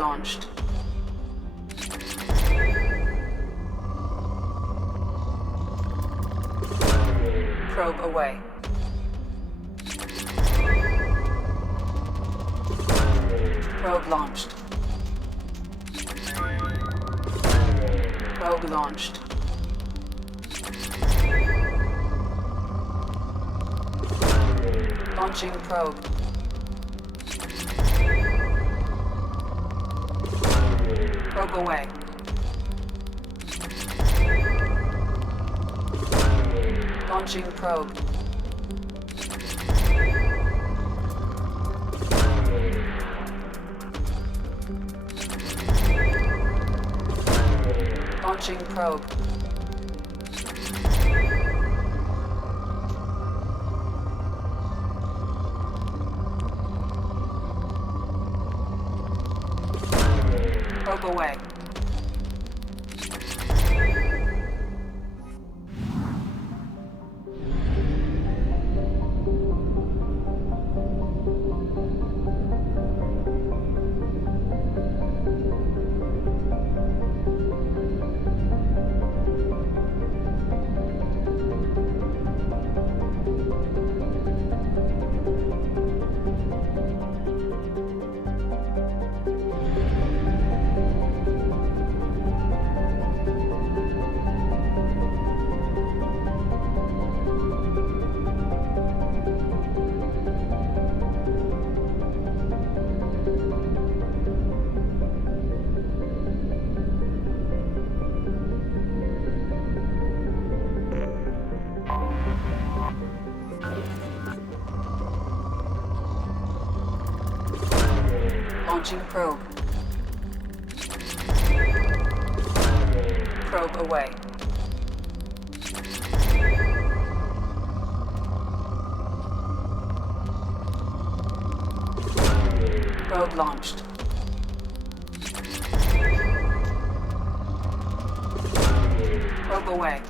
launched. Probe away. Probe launched. Probe launched. Launching probe. Probe away. Launching probe. Launching probe. Probe away. Launching probe. Probe away. Probe launched. Probe away.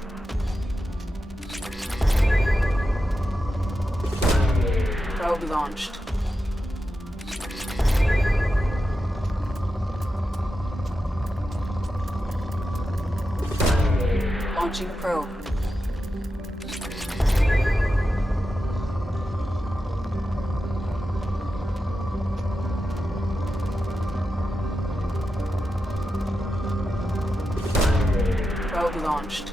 Probe launched. Launching probe. Probe launched.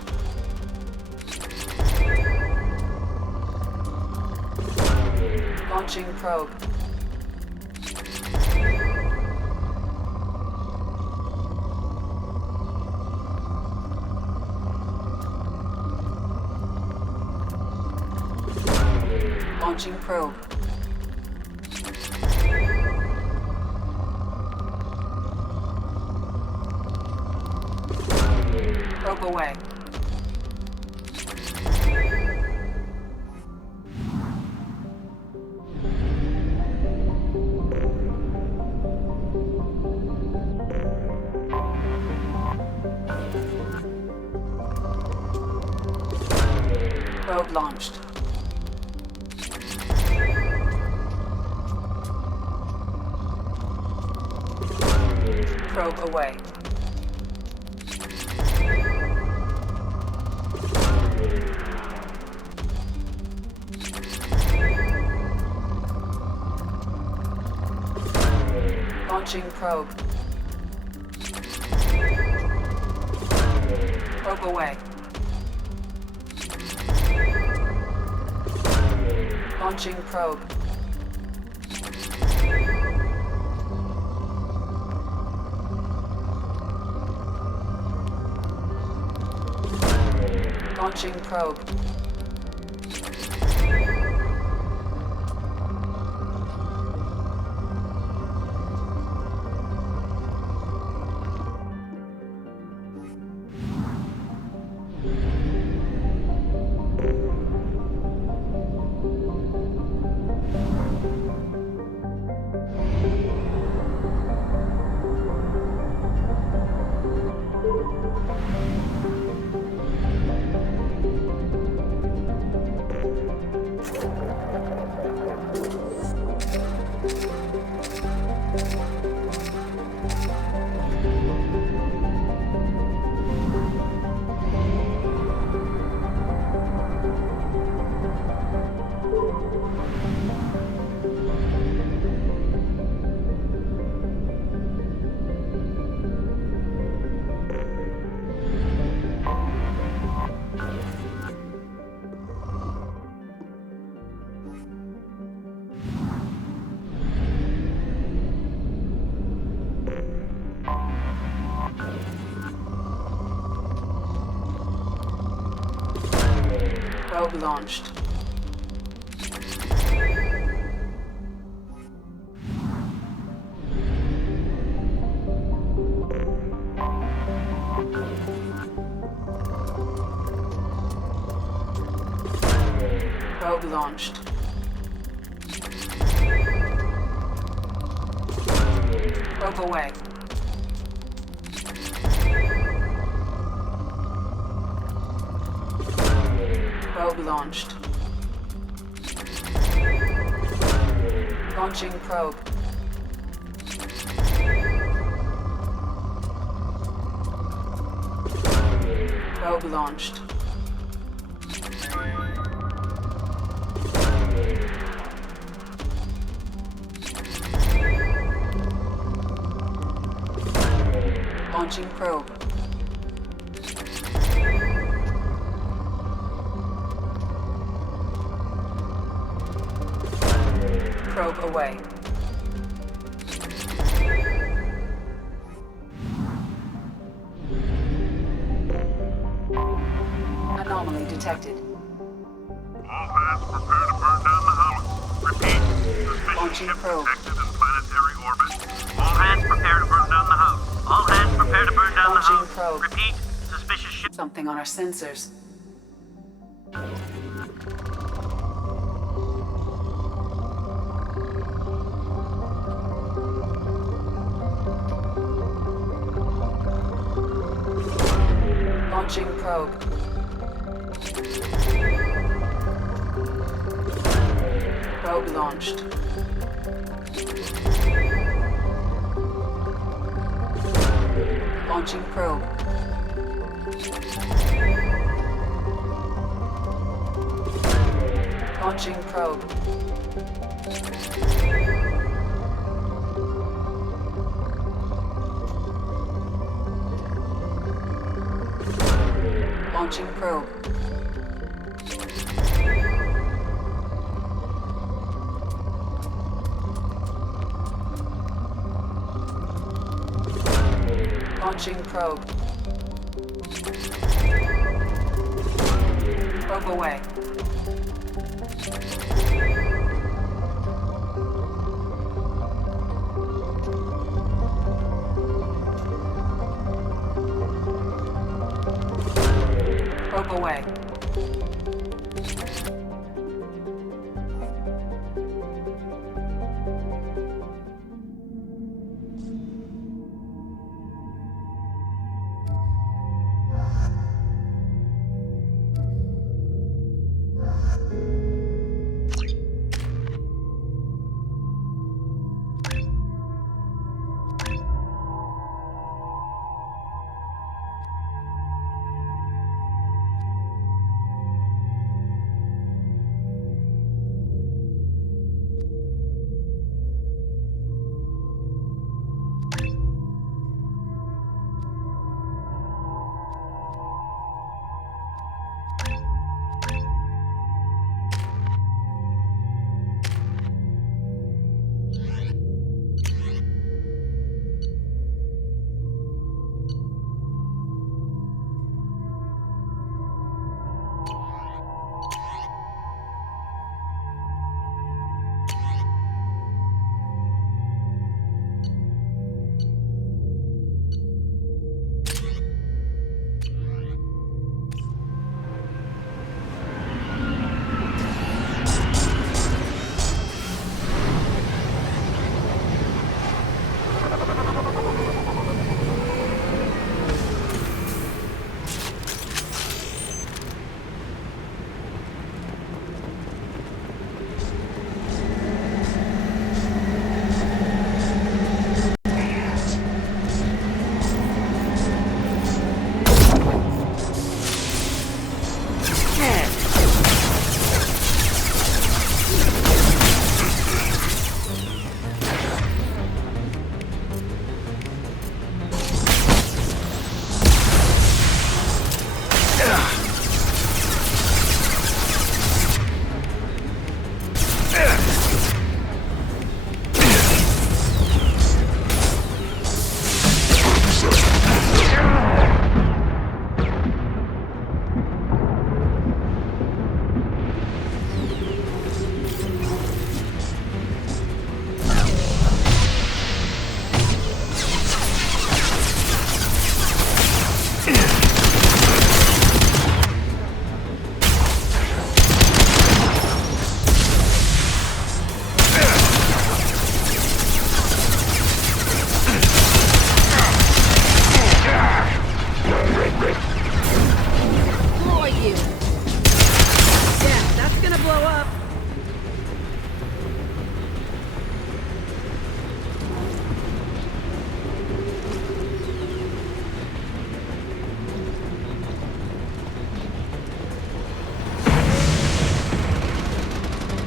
Launching probe. Launching probe. Probe away. Probe launched. Probe away. Launching probe. Probe away. Launching probe. Launching probe. Probe launched. Probe launched. Probe away. Probe launched. Launching probe. Probe launched. Launching probe. Probe away. Anomaly detected. All hands prepare to burn down the house. Repeat, suspicious Launching ship probe. detected in planetary orbit. All hands prepare to burn down the house. All hands prepare to burn down the Launching house. probe. Repeat, suspicious ship. Something on our sensors. Launching probe. Probe launched. Launching probe. Launching probe. Launching probe. Launching probe. Probe away. Probe away.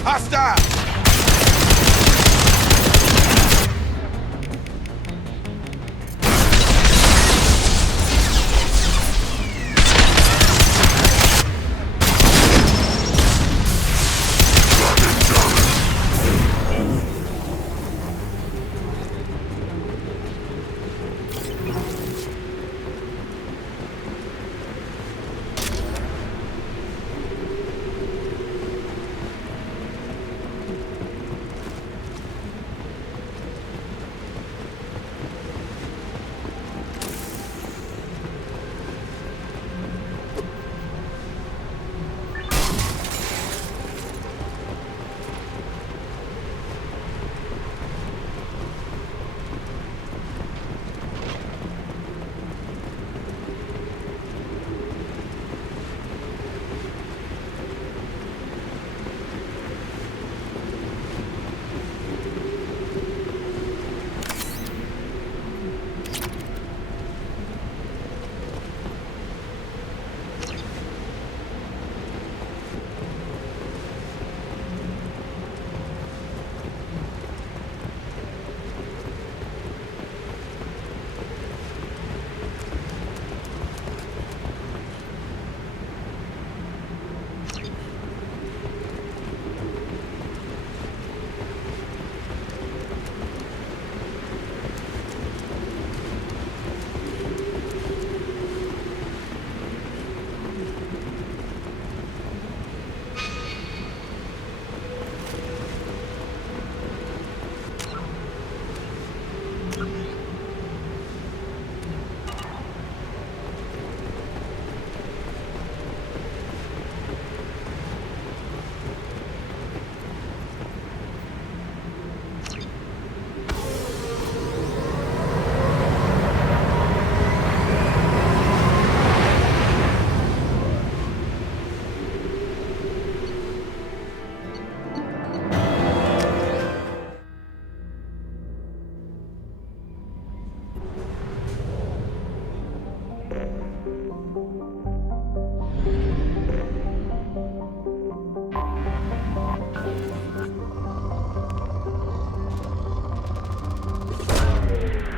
Hostile!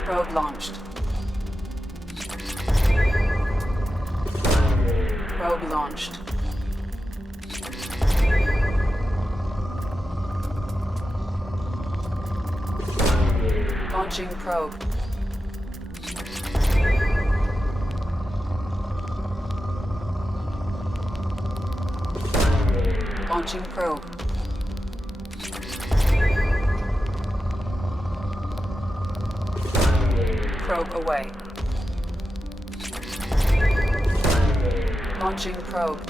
Probe launched. Probe launched. Launching probe. Launching probe. Probe away. Launching probe.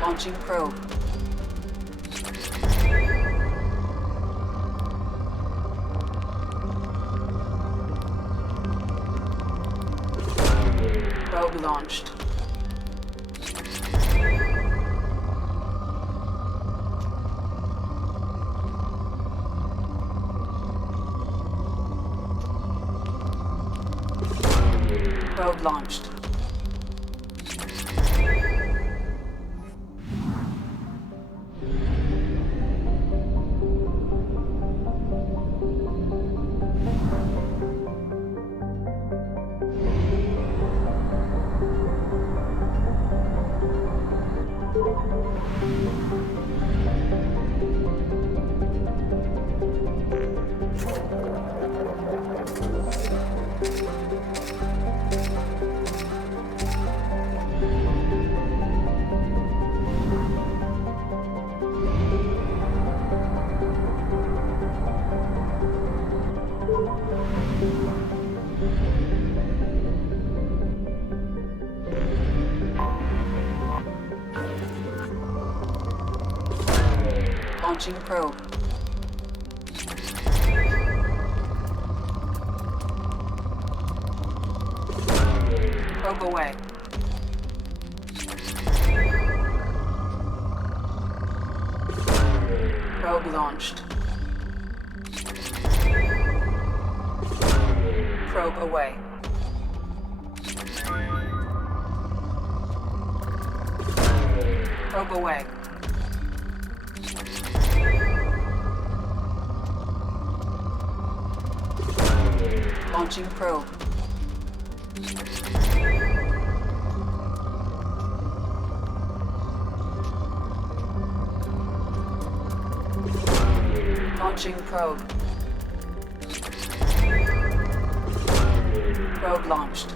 Launching probe. Probe launched. Probe launched. Launching probe. Probe away. Probe launched. Probe away. Probe away. Launching probe. Launching probe. Probe launched.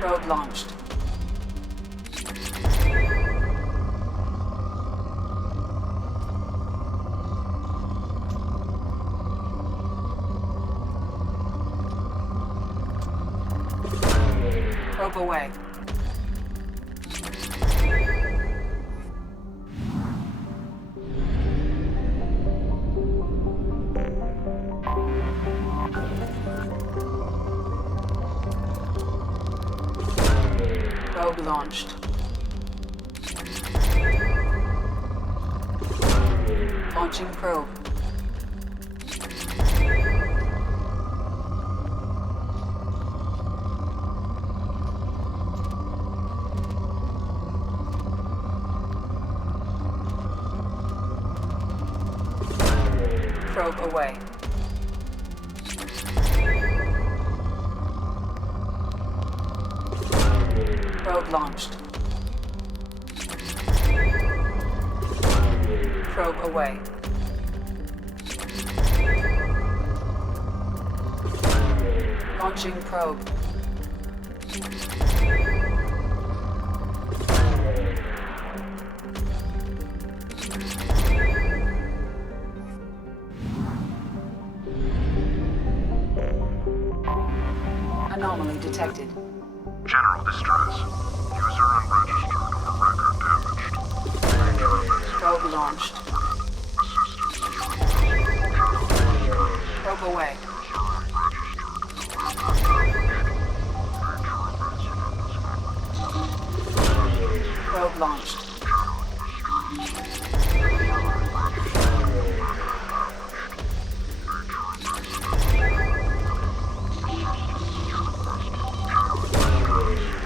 Probe launched. Probe away. Probe launched. Launching probe. Probe away. Probe launched. Probe away. Launching probe. Anomaly detected. General distress. User unregistered or record damaged. Major events Probe launched. assistance is requested. Probe away. Probe launched.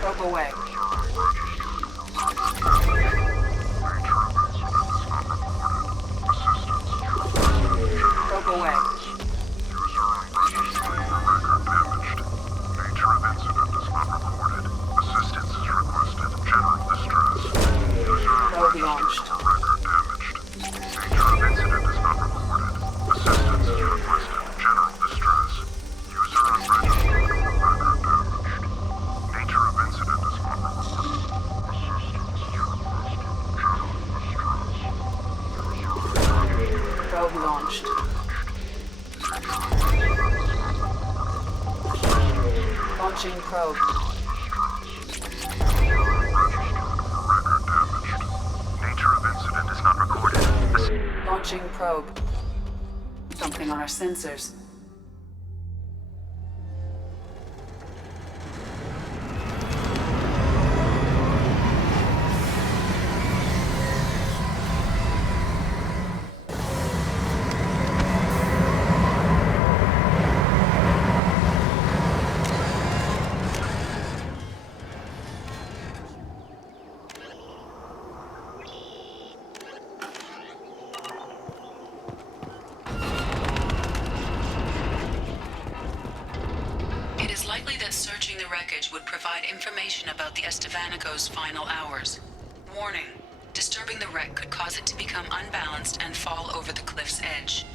Probe away. Probe away. Probe launched. Probe launched. Launching probe. Launching probe. Something on our sensors. It is likely that searching the wreckage would provide information about the Estevanico's final hours. Warning: disturbing the wreck could cause it to become unbalanced and fall over the cliff's edge.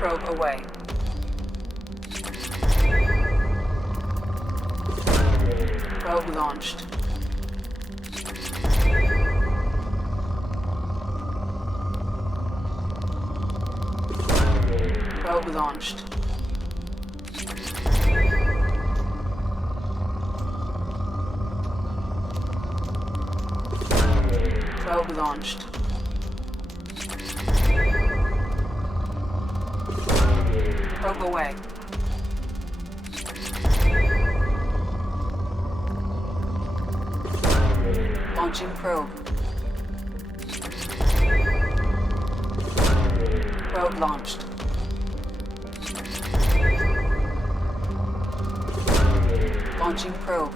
probe away. Probe launched. Probe launched. Probe launched. Probe away. Launching probe. Probe launched. Launching probe.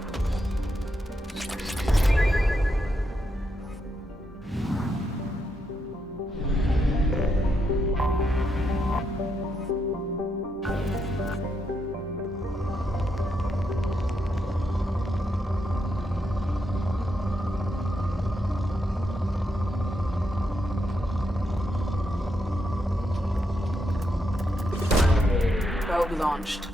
Probe launched.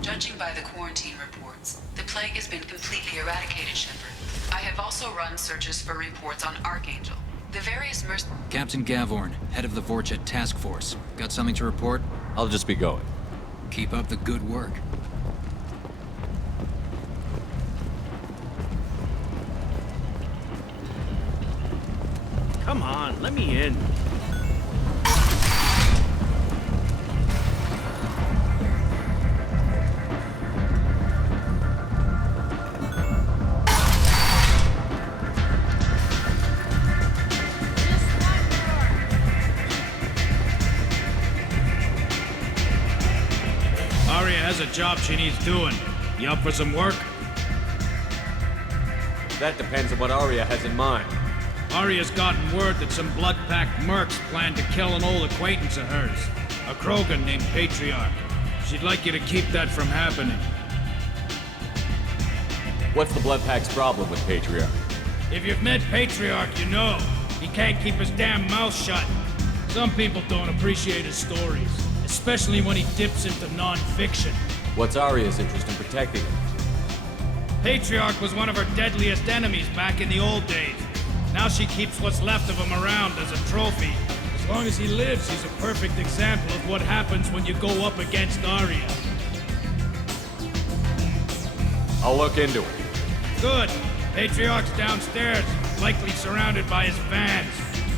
Judging by the quarantine reports, the plague has been completely eradicated, Shepard. I have also run searches for reports on Archangel. The various Captain Gavorn, head of the Vorchet Task Force. Got something to report? I'll just be going. Keep up the good work. Come on, let me in. Arya has a job she needs doing. You up for some work? That depends on what Arya has in mind. Arya's gotten word that some blood-packed mercs plan to kill an old acquaintance of hers, a Krogan named Patriarch. She'd like you to keep that from happening. What's the Blood Pack's problem with Patriarch? If you've met Patriarch, you know. He can't keep his damn mouth shut. Some people don't appreciate his stories, especially when he dips into non-fiction. What's Arya's interest in protecting him? Patriarch was one of her deadliest enemies back in the old days. Now she keeps what's left of him around as a trophy. As long as he lives, he's a perfect example of what happens when you go up against Arya. I'll look into it. Good. Patriarch's downstairs, likely surrounded by his fans.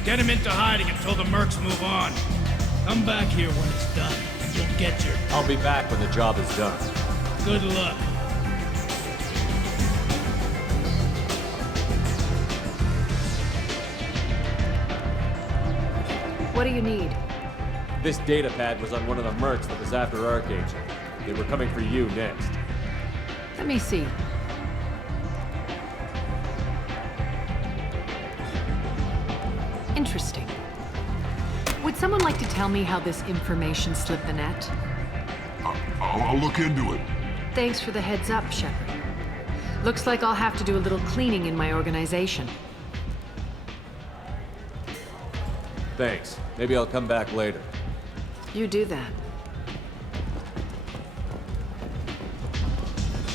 Get him into hiding until the mercs move on. Come back here when it's done, and you'll get your... I'll be back when the job is done. Good luck. What do you need? This data pad was on one of the mercs that was after Archangel. They were coming for you next. Let me see. Interesting. Would someone like to tell me how this information slipped the net? I'll look into it. Thanks for the heads up, Shepard. Looks like I'll have to do a little cleaning in my organization. Thanks. Maybe I'll come back later. You do that.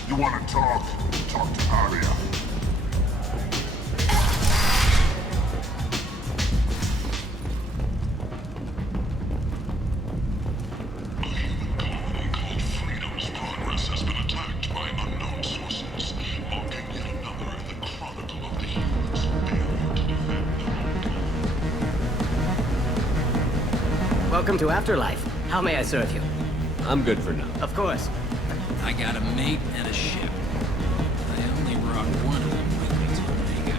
You want to talk? Talk to Arya. Welcome to Afterlife. How may I serve you? I'm good for now. Of course. I got a mate and a ship. I only brought one of them with me to Omega.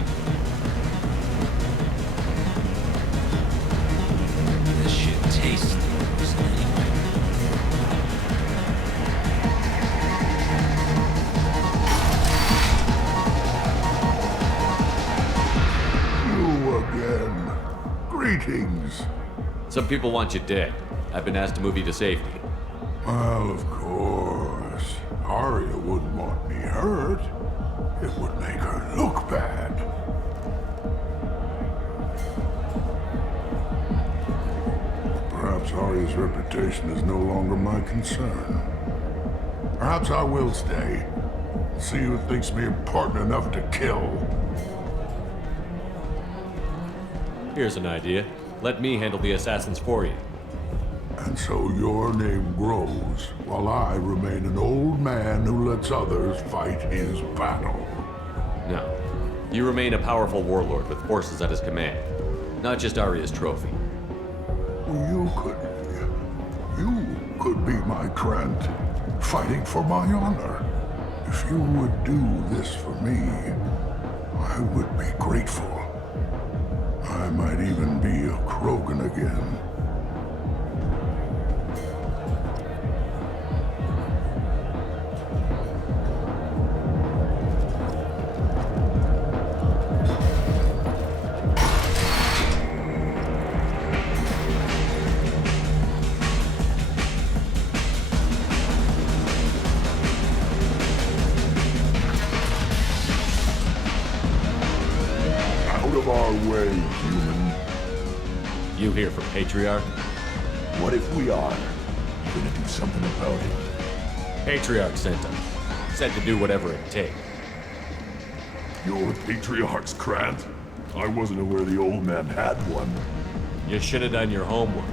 This shit tastes the worst anyway. You again. Greetings. Some people want you dead. I've been asked to move you to safety. Well, of course. Arya wouldn't want me hurt. It would make her look bad. Perhaps Arya's reputation is no longer my concern. Perhaps I will stay. See who thinks me important enough to kill. Here's an idea. Let me handle the assassins for you. And so your name grows, while I remain an old man who lets others fight his battle. No. You remain a powerful warlord with forces at his command. Not just Arya's trophy. You could be my Trent, fighting for my honor. If you would do this for me, I would be grateful. I might even be a Krogan again. Out of our way, human. You here for Patriarch? What if we are? You gonna do something about it? Patriarch sent us. Said to do whatever it takes. You're Patriarch's Krant? I wasn't aware the old man had one. You should have done your homework.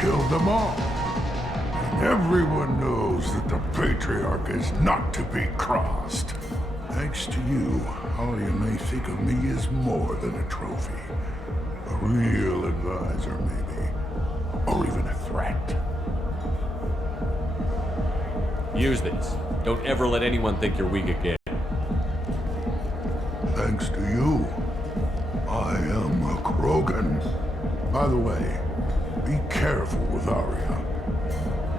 Killed them all. And everyone knows that the Patriarch is not to be crossed. Thanks to you, Arya may think of me as more than a trophy. A real advisor, maybe. Or even a threat. Use this. Don't ever let anyone think you're weak again. Thanks to you, I am a Krogan. By the way, be careful with Arya.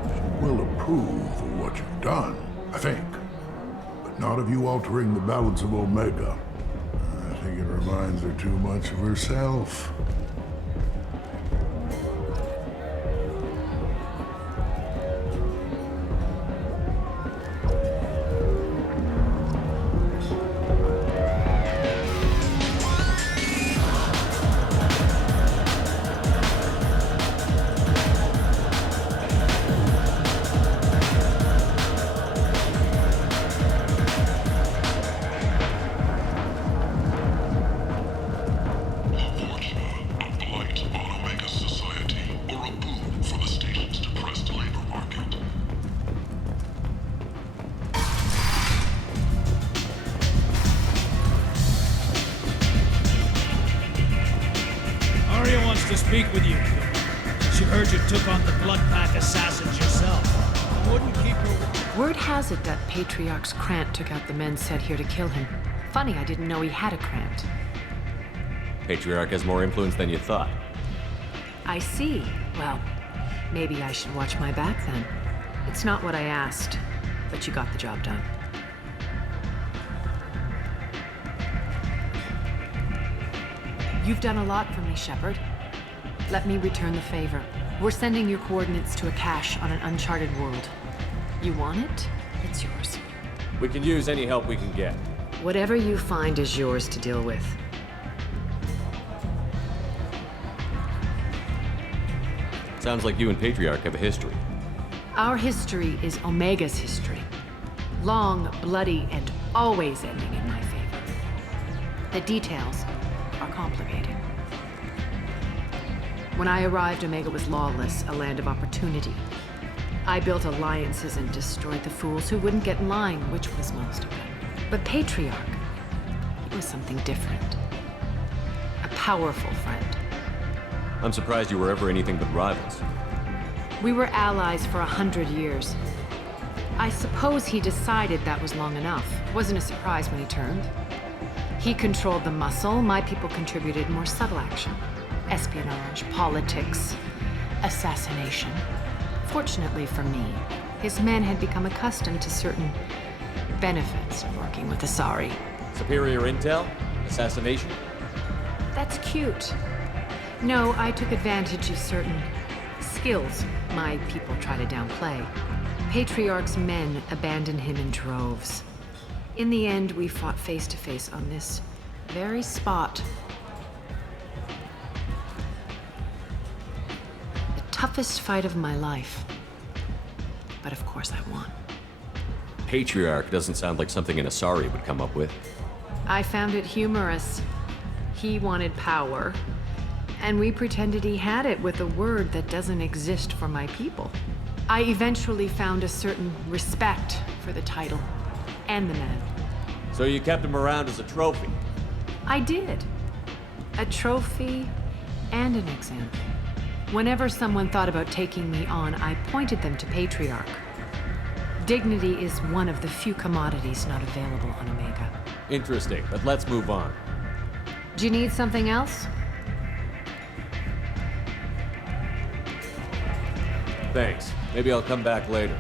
She will approve of what you've done, I think. But not of you altering the balance of Omega. I think it reminds her too much of herself. Arya wants to speak with you. She heard you took on the Blood Pack assassins yourself. I wouldn't keep her... Word has it that Patriarch's Krant took out the men sent here to kill him. Funny, I didn't know he had a Krant. Patriarch has more influence than you thought. I see. Well, maybe I should watch my back then. It's not what I asked, but you got the job done. You've done a lot for me, Shepard. Let me return the favor. We're sending your coordinates to a cache on an uncharted world. You want it? It's yours. We can use any help we can get. Whatever you find is yours to deal with. Sounds like you and Patriarch have a history. Our history is Omega's history. Long, bloody, and always ending in my favor. The details are complicated. When I arrived, Omega was lawless, a land of opportunity. I built alliances and destroyed the fools who wouldn't get in line, which was most of them. But Patriarch, it was something different. A powerful friend. I'm surprised you were ever anything but rivals. We were allies for 100 years. I suppose he decided that was long enough. Wasn't a surprise when he turned. He controlled the muscle, my people contributed more subtle action. Espionage, politics, assassination. Fortunately for me, his men had become accustomed to certain benefits of working with Asari. Superior intel? Assassination? That's cute. No, I took advantage of certain skills my people try to downplay. Patriarch's men abandoned him in droves. In the end, we fought face to face on this very spot. The toughest fight of my life. But of course I won. Patriarch doesn't sound like something an Asari would come up with. I found it humorous. He wanted power, and we pretended he had it with a word that doesn't exist for my people. I eventually found a certain respect for the title and the man. So you kept him around as a trophy? I did. A trophy and an example. Whenever someone thought about taking me on, I pointed them to Patriarch. Dignity is one of the few commodities not available on Omega. Interesting, but let's move on. Do you need something else? Thanks. Maybe I'll come back later.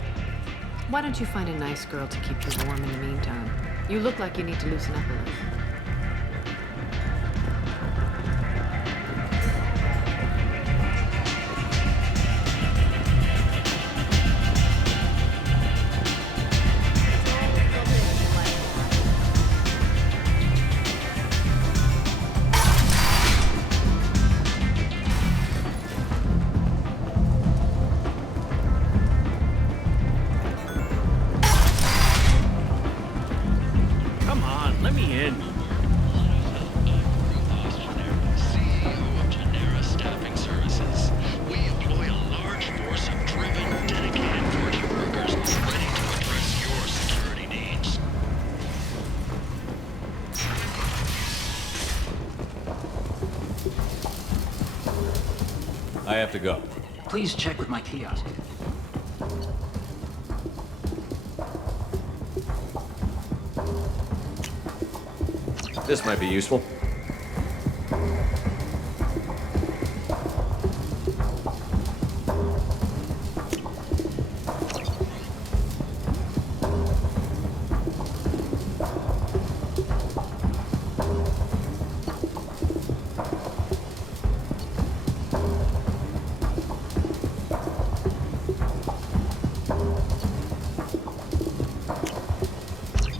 Why don't you find a nice girl to keep you warm in the meantime? You look like you need to loosen up a little. I have to go. Please check with my kiosk. This might be useful.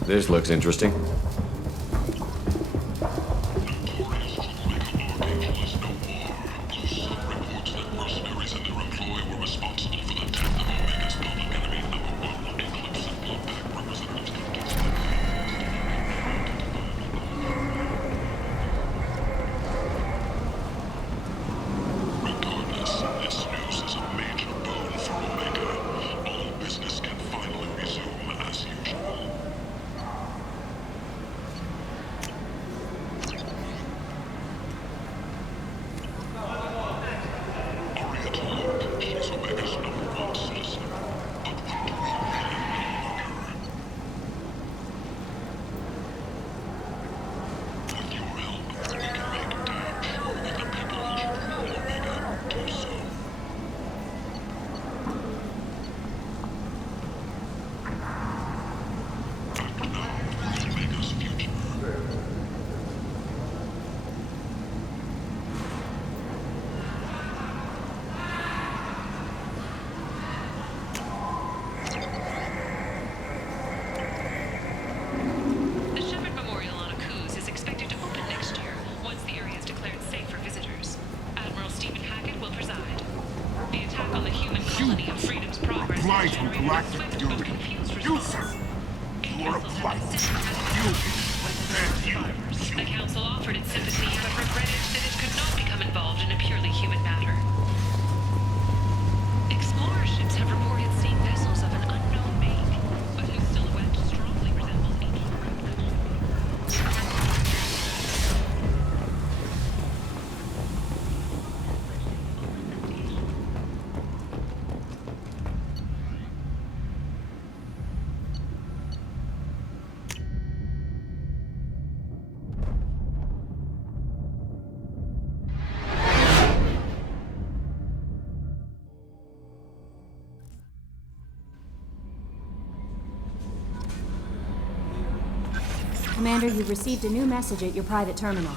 This looks interesting. wanna fight? The Council offered its sympathy, but regretted that it could not become involved in a purely human matter. Explorer ships have reported seeing vessels of an unknown make, but whose silhouette strongly resembles ancient wreckage. Commander, you've received a new message at your private terminal.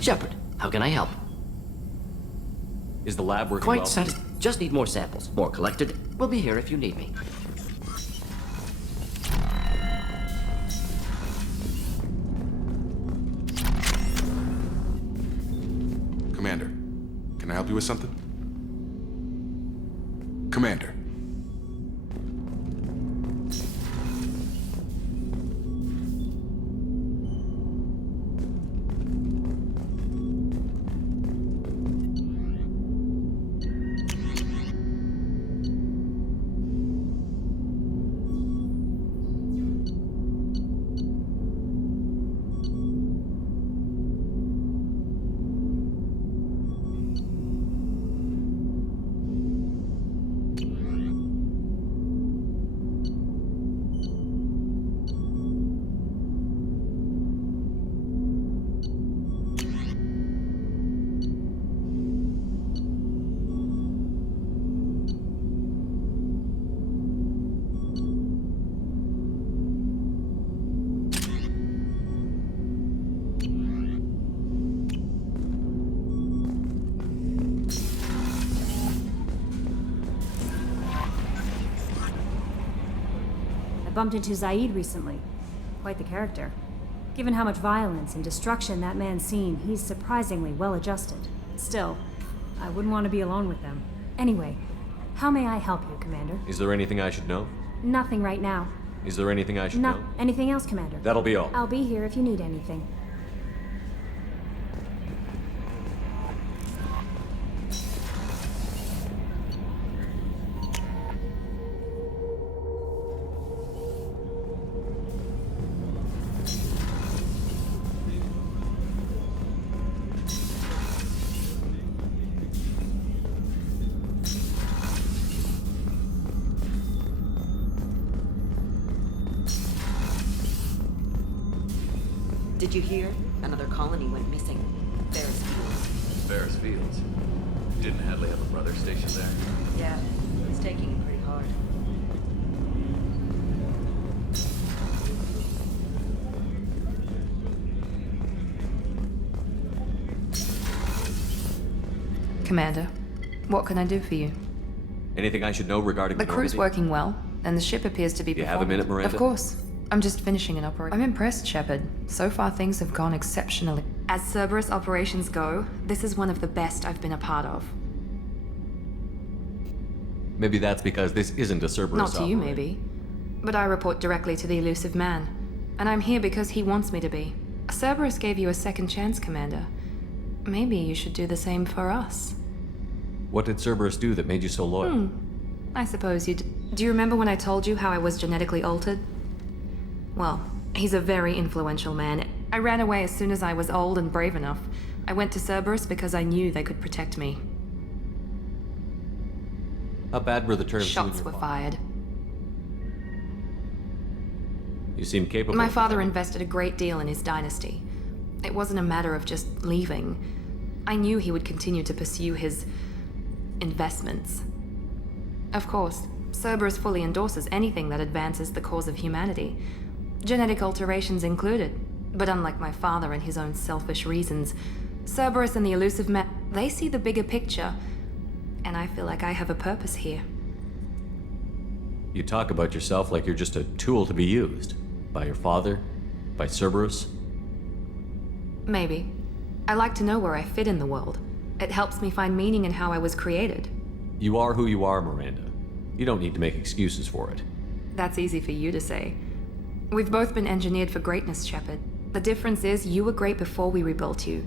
Shepard, how can I help? Is the lab working Quite well? satisfied. Just need more samples. More collected. We'll be here if you need me. Commander, can I help you with something? Commander. I bumped into Zaid recently. Quite the character. Given how much violence and destruction that man's seen, he's surprisingly well adjusted. Still, I wouldn't want to be alone with them. Anyway, how may I help you, Commander? Is there anything I should know? Nothing right now. Is there anything I should know? Anything else, Commander? That'll be all. I'll be here if you need anything. Did you hear? Another colony went missing. Ferris Fields. Ferris Fields. Didn't Hadley have a brother stationed there? Yeah, he's taking it pretty hard. Commander, what can I do for you? Anything I should know regarding The crew's Normandy? working well, and the ship appears to be You have a minute, Miranda? Of course. I'm just finishing an operation. I'm impressed, Shepard. So far, things have gone exceptionally. As Cerberus operations go, this is one of the best I've been a part of. Maybe that's because this isn't a Cerberus Not to you, operation. maybe. But I report directly to the elusive man. And I'm here because he wants me to be. Cerberus gave you a second chance, Commander. Maybe you should do the same for us. What did Cerberus do that made you so loyal? I suppose you do you remember when I told you how I was genetically altered? Well, he's a very influential man. I ran away as soon as I was old and brave enough. I went to Cerberus because I knew they could protect me. How bad were the terms? Shots were fired. You seem capable. My of father defending. invested a great deal in his dynasty. It wasn't a matter of just leaving. I knew he would continue to pursue his investments. Of course, Cerberus fully endorses anything that advances the cause of humanity, genetic alterations included. But unlike my father and his own selfish reasons, Cerberus and the elusive man, they see the bigger picture, and I feel like I have a purpose here. You talk about yourself like you're just a tool to be used. By your father? By Cerberus? Maybe. I like to know where I fit in the world. It helps me find meaning in how I was created. You are who you are, Miranda. You don't need to make excuses for it. That's easy for you to say. We've both been engineered for greatness, Shepard. The difference is you were great before we rebuilt you.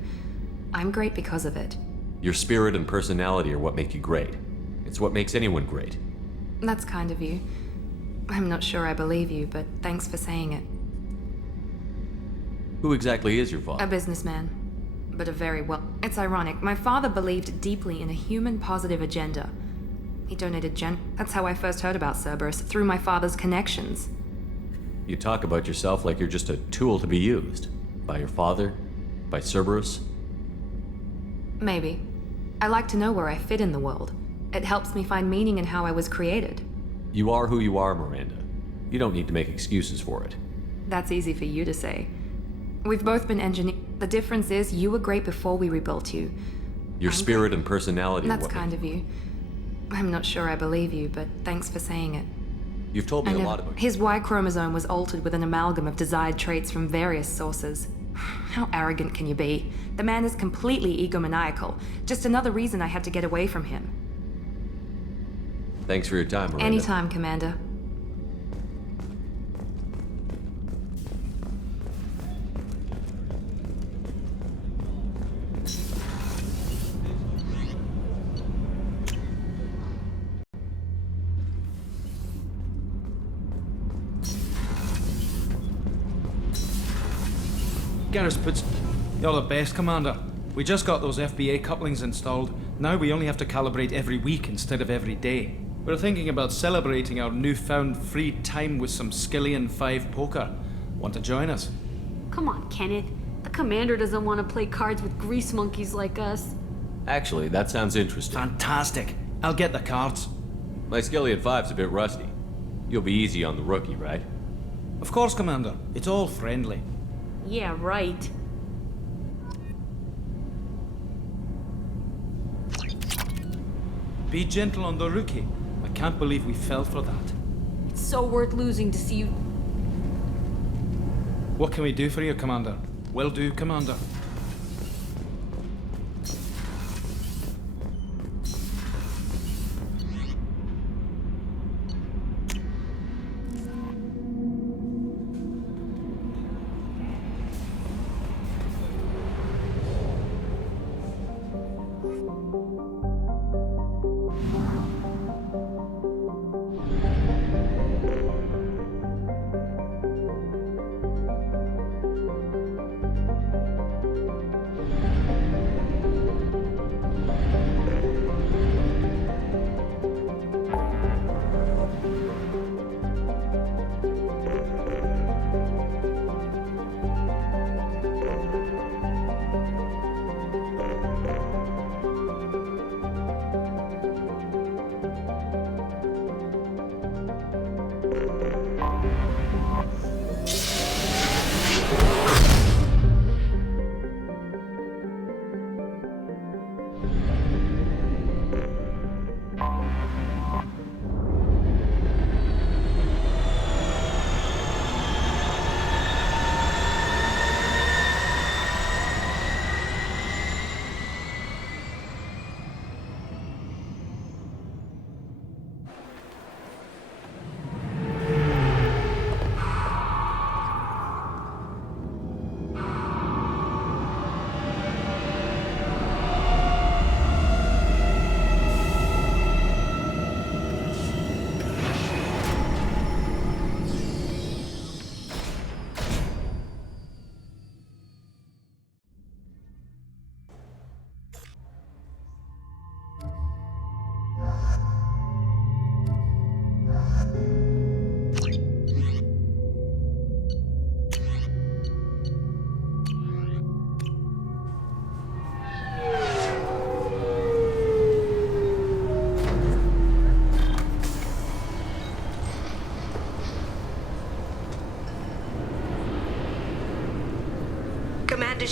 I'm great because of it. Your spirit and personality are what make you great. It's what makes anyone great. That's kind of you. I'm not sure I believe you, but thanks for saying it. Who exactly is your father? A businessman, but a very well. It's ironic. My father believed deeply in a human positive agenda. He donated That's how I first heard about Cerberus, through my father's connections. You talk about yourself like you're just a tool to be used. By your father? By Cerberus? Maybe. I like to know where I fit in the world. It helps me find meaning in how I was created. You are who you are, Miranda. You don't need to make excuses for it. That's easy for you to say. We've both been engineered. The difference is you were great before we rebuilt you. Your spirit and personality are That's what kind of you. I'm not sure I believe you, but thanks for saying it. You've told me I a know. lot about His Y chromosome was altered with an amalgam of desired traits from various sources. How arrogant can you be? The man is completely egomaniacal. Just another reason I had to get away from him. Thanks for your time, Miranda. Anytime, Commander. Garrus puts... You're the best, Commander. We just got those FBA couplings installed. Now we only have to calibrate every week instead of every day. We're thinking about celebrating our newfound free time with some Skillian 5 poker. Want to join us? Come on, Kenneth. The commander doesn't want to play cards with grease monkeys like us. Actually, that sounds interesting. Fantastic. I'll get the cards. My Skillian 5's a bit rusty. You'll be easy on the rookie, right? Of course, Commander. It's all friendly. Yeah, right. Be gentle on the rookie. I can't believe we fell for that. It's so worth losing to see you. What can we do for you, Commander? Will do, Commander.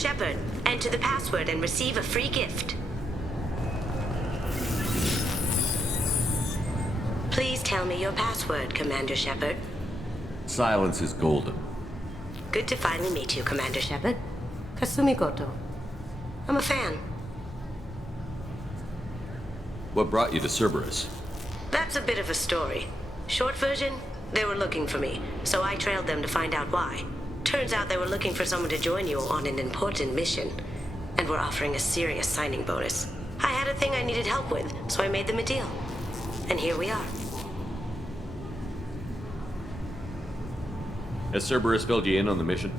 Shepard. Enter the password and receive a free gift. Please tell me your password, Commander Shepard. Silence is golden. Good to finally meet you, Commander Shepard. Kasumi Goto. I'm a fan. What brought you to Cerberus? That's a bit of a story. Short version, they were looking for me, so I trailed them to find out why. Turns out they were looking for someone to join you on an important mission, and were offering a serious signing bonus. I had a thing I needed help with, so I made them a deal. And here we are. Has Cerberus filled you in on the mission?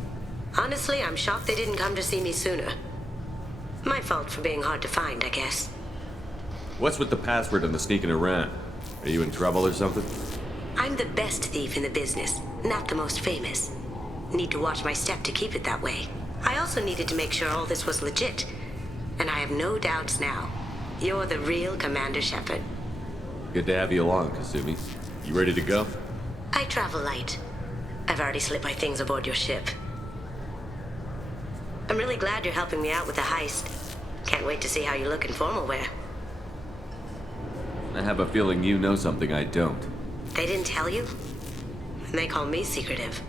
Honestly, I'm shocked they didn't come to see me sooner. My fault for being hard to find, I guess. What's with the password and the sneaking around? Are you in trouble or something? I'm the best thief in the business, not the most famous. Need to watch my step to keep it that way. I also needed to make sure all this was legit. And I have no doubts now. You're the real Commander Shepard. Good to have you along, Kasumi. You ready to go? I travel light. I've already slipped my things aboard your ship. I'm really glad you're helping me out with the heist. Can't wait to see how you look in formal wear. I have a feeling you know something I don't. They didn't tell you? They call me secretive.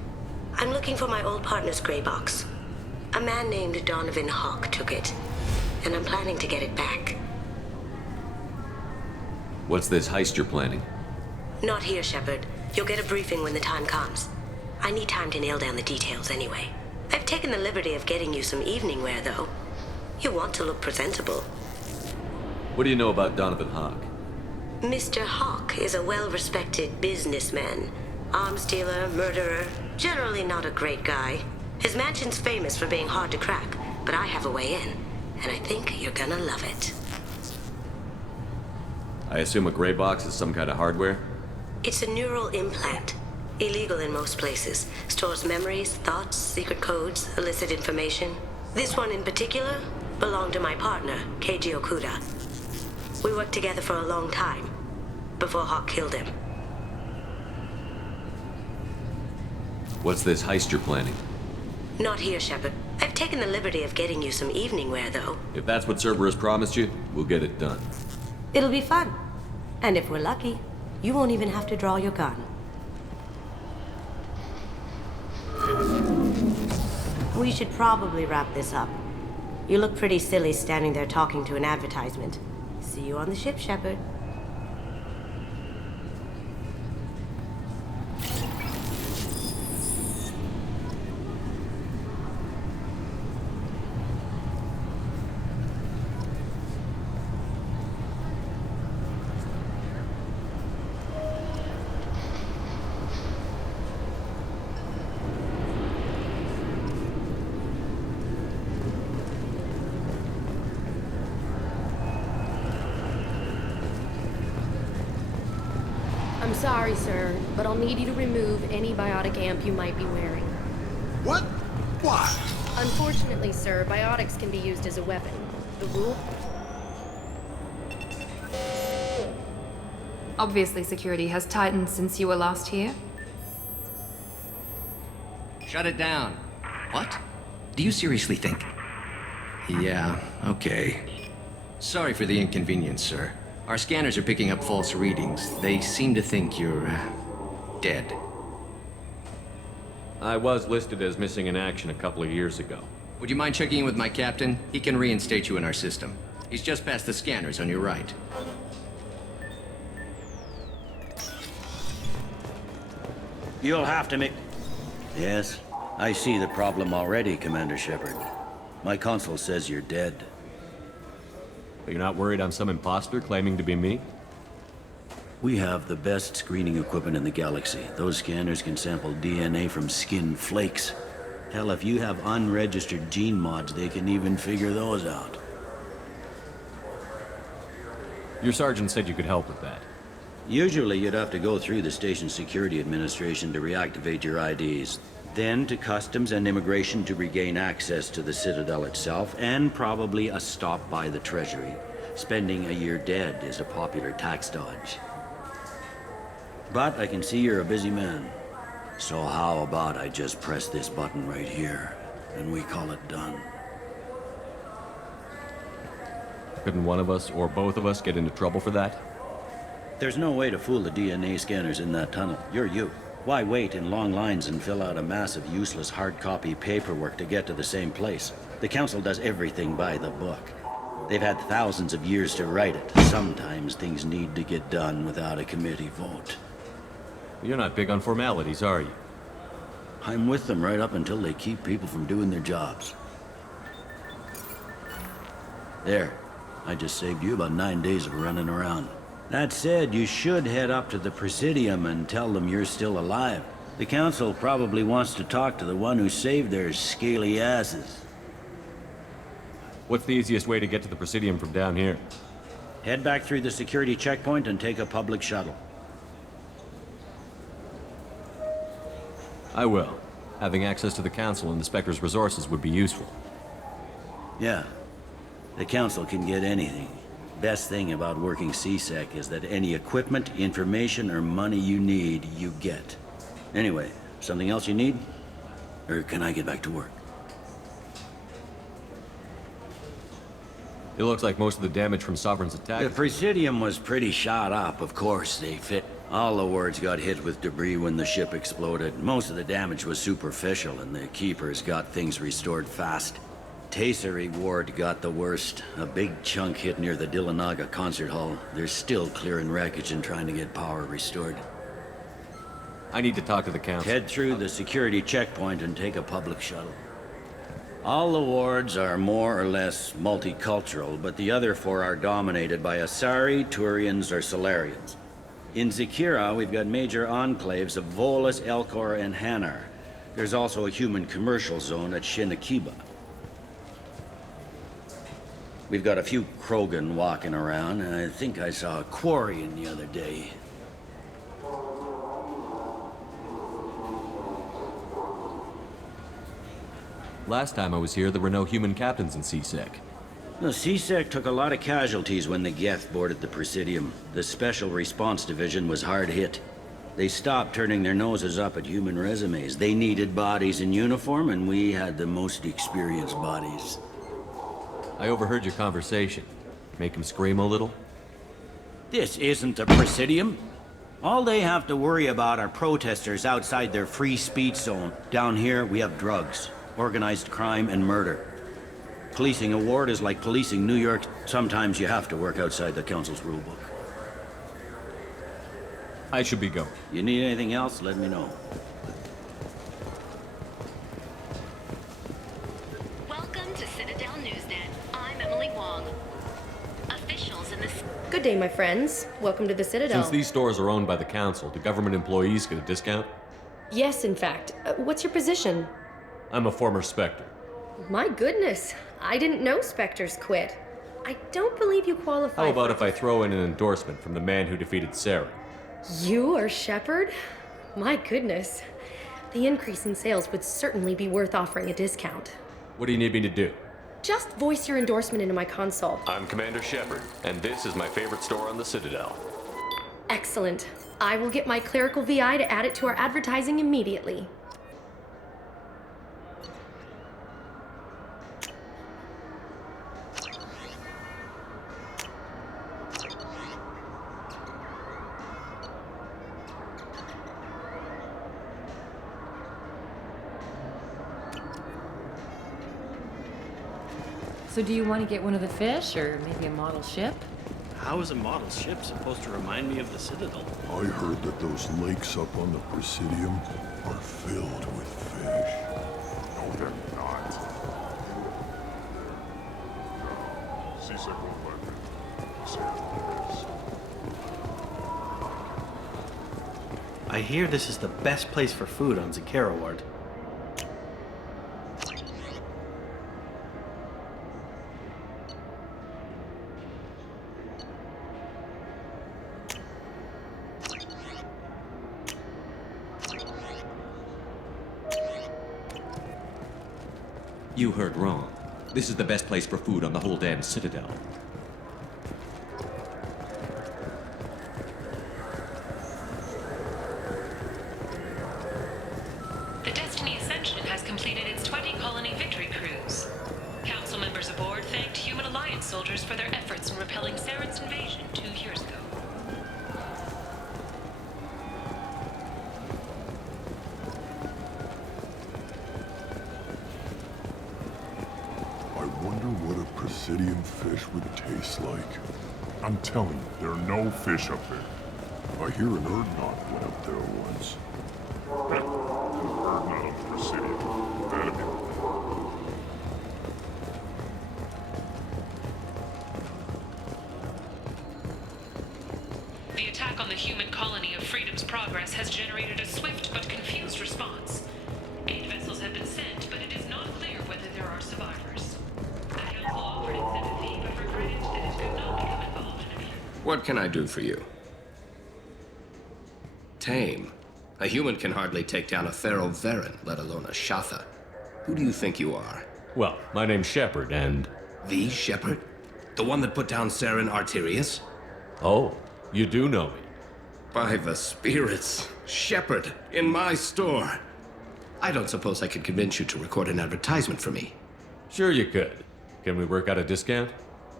I'm looking for my old partner's gray box. A man named Donovan Hawk took it, and I'm planning to get it back. What's this heist you're planning? Not here, Shepard. You'll get a briefing when the time comes. I need time to nail down the details anyway. I've taken the liberty of getting you some evening wear, though. You want to look presentable. What do you know about Donovan Hawk? Mr. Hawk is a well-respected businessman. Arms dealer, murderer, generally not a great guy. His mansion's famous for being hard to crack, but I have a way in, and I think you're gonna love it. I assume a gray box is some kind of hardware? It's a neural implant. Illegal in most places. Stores memories, thoughts, secret codes, illicit information. This one in particular belonged to my partner, Keiji Okuda. We worked together for a long time, before Hawk killed him. What's this heist you're planning? Not here, Shepard. I've taken the liberty of getting you some evening wear, though. If that's what Cerberus promised you, we'll get it done. It'll be fun. And if we're lucky, you won't even have to draw your gun. We should probably wrap this up. You look pretty silly standing there talking to an advertisement. See you on the ship, Shepard. I'm sorry, sir, but I'll need you to remove any biotic amp you might be wearing. What? Why? Unfortunately, sir, biotics can be used as a weapon. The rule... Obviously, security has tightened since you were last here. Shut it down. What? Do you seriously think? Yeah, okay. Sorry for the inconvenience, sir. Our scanners are picking up false readings. They seem to think you're, dead. I was listed as missing in action a couple of years ago. Would you mind checking in with my captain? He can reinstate you in our system. He's just past the scanners on your right. You'll have to make... Yes, I see the problem already, Commander Shepard. My console says you're dead. But you're not worried I'm some imposter claiming to be me? We have the best screening equipment in the galaxy. Those scanners can sample DNA from skin flakes. Hell, if you have unregistered gene mods, they can even figure those out. Your sergeant said you could help with that. Usually you'd have to go through the station security administration to reactivate your IDs. Then to Customs and Immigration to regain access to the Citadel itself, and probably a stop by the Treasury. Spending a year dead is a popular tax dodge. But I can see you're a busy man. So how about I just press this button right here, and we call it done? Couldn't one of us, or both of us, get into trouble for that? There's no way to fool the DNA scanners in that tunnel. You're you. Why wait in long lines and fill out a massive, useless hard copy paperwork to get to the same place? The Council does everything by the book. They've had thousands of years to write it. Sometimes things need to get done without a committee vote. You're not big on formalities, are you? I'm with them right up until they keep people from doing their jobs. There. I just saved you about 9 days of running around. That said, you should head up to the Presidium and tell them you're still alive. The Council probably wants to talk to the one who saved their scaly asses. What's the easiest way to get to the Presidium from down here? Head back through the security checkpoint and take a public shuttle. I will. Having access to the Council and the Spectre's resources would be useful. Yeah. The Council can get anything. Best thing about working CSEC is that any equipment, information, or money you need, you get. Anyway, something else you need? Or can I get back to work? It looks like most of the damage from Sovereign's attack... The Presidium was pretty shot up, of course. They fit. All the wards got hit with debris when the ship exploded. Most of the damage was superficial, and the Keepers got things restored fast. Tasery Ward got the worst. A big chunk hit near the Dillanaga concert hall. They're still clearing wreckage and trying to get power restored. I need to talk to the Council. Head through the security checkpoint and take a public shuttle. All the wards are more or less multicultural, but the other 4 are dominated by Asari, Turians, or Solarians. In Zakira, we've got major enclaves of Volus, Elcor, and Hanar. There's also a human commercial zone at Shinakiba. We've got a few Krogan walking around, and I think I saw a Quarian the other day. Last time I was here, there were no human captains in CSEC. The CSEC took a lot of casualties when the Geth boarded the Presidium. The Special Response Division was hard hit. They stopped turning their noses up at human resumes. They needed bodies in uniform, and we had the most experienced bodies. I overheard your conversation. Make him scream a little? This isn't the Presidium. All they have to worry about are protesters outside their free speech zone. Down here, we have drugs, organized crime, and murder. Policing a ward is like policing New York. Sometimes you have to work outside the Council's rulebook. I should be going. You need anything else, let me know. Welcome to Citadel Newsnet. I'm Emily Wong. Officials in this... Good day, my friends. Welcome to the Citadel. Since these stores are owned by the Council, do government employees get a discount? Yes, in fact. What's your position? I'm a former Spectre. My goodness. I didn't know Spectres quit. I don't believe you qualify How about if I throw in an endorsement from the man who defeated Sarah? You are Shepard? My goodness. The increase in sales would certainly be worth offering a discount. What do you need me to do? Just voice your endorsement into my console. I'm Commander Shepard, and this is my favorite store on the Citadel. Excellent. I will get my clerical VI to add it to our advertising immediately. So do you want to get one of the fish, or maybe a model ship? How is a model ship supposed to remind me of the Citadel? I heard that those lakes up on the Presidium are filled with fish. No, they're not. Seasick won't let me. He says I hear this is the best place for food on Zakera Ward. You heard wrong. This is the best place for food on the whole damn Citadel. The Destiny Ascension has completed its 20-colony victory cruise. Council members aboard thanked Human Alliance soldiers soldiers for their efforts in repelling Saren's invasion 2 years ago. I wonder what a Presidium fish would taste like. I'm telling you, there are no fish up there. I hear an Erdnot went up there once. An Erdnot on the Presidium. That'd be The attack on the human colony of Freedom's Progress has generated a swift but confused response. 8 vessels have been sent, but it is not clear whether there are survivors. The Council offered its sympathy, but regretted that it could not become involved in a What can I do for you? Tame. A human can hardly take down a Pharaoh Varen, let alone a Shatha. Who do you think you are? Well, my name's Shepard, and... The Shepard? The one that put down Saren Arterius? Oh, you do know me. By the spirits. Shepard, in my store. I don't suppose I could convince you to record an advertisement for me. Sure you could. Can we work out a discount?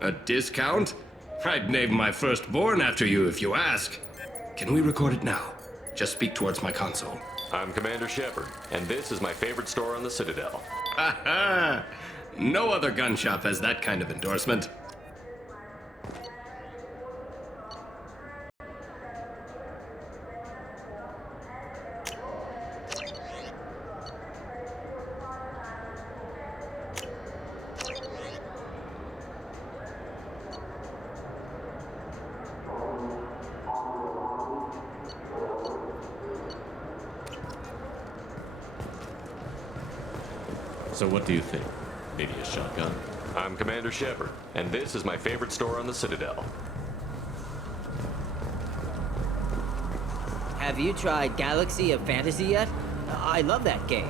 A discount? I'd name my firstborn after you if you ask. Can we record it now? Just speak towards my console. I'm Commander Shepard, and this is my favorite store on the Citadel. Ha ha! No other gun shop has that kind of endorsement. So what do you think? Maybe a shotgun? I'm Commander Shepard, and this is my favorite store on the Citadel. Have you tried Galaxy of Fantasy yet? I love that game.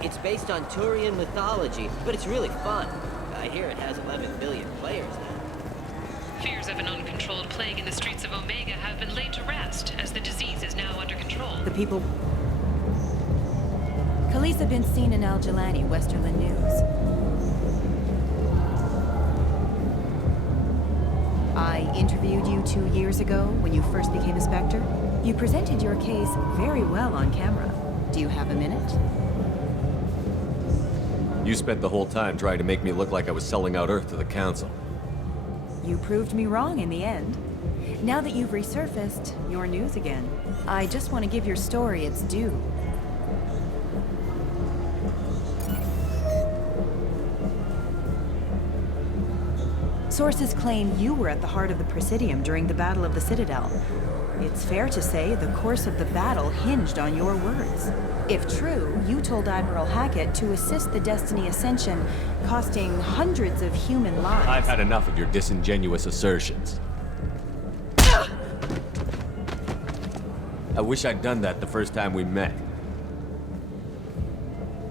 It's based on Turian mythology, but it's really fun. I hear it has 11 billion players now. Fears of an uncontrolled plague in the streets of Omega have been laid to rest, as the disease is now under control. The people... Khaleesa been seen in Al Jalani, Westerland News. I interviewed you 2 years ago when you first became a Spectre. You presented your case very well on camera. Do you have a minute? You spent the whole time trying to make me look like I was selling out Earth to the Council. You proved me wrong in the end. Now that you've resurfaced, you're news again. I just want to give your story its due. Sources claim you were at the heart of the Presidium during the Battle of the Citadel. It's fair to say the course of the battle hinged on your words. If true, you told Admiral Hackett to assist the Destiny Ascension, costing hundreds of human lives. I've had enough of your disingenuous assertions. I wish I'd done that the first time we met.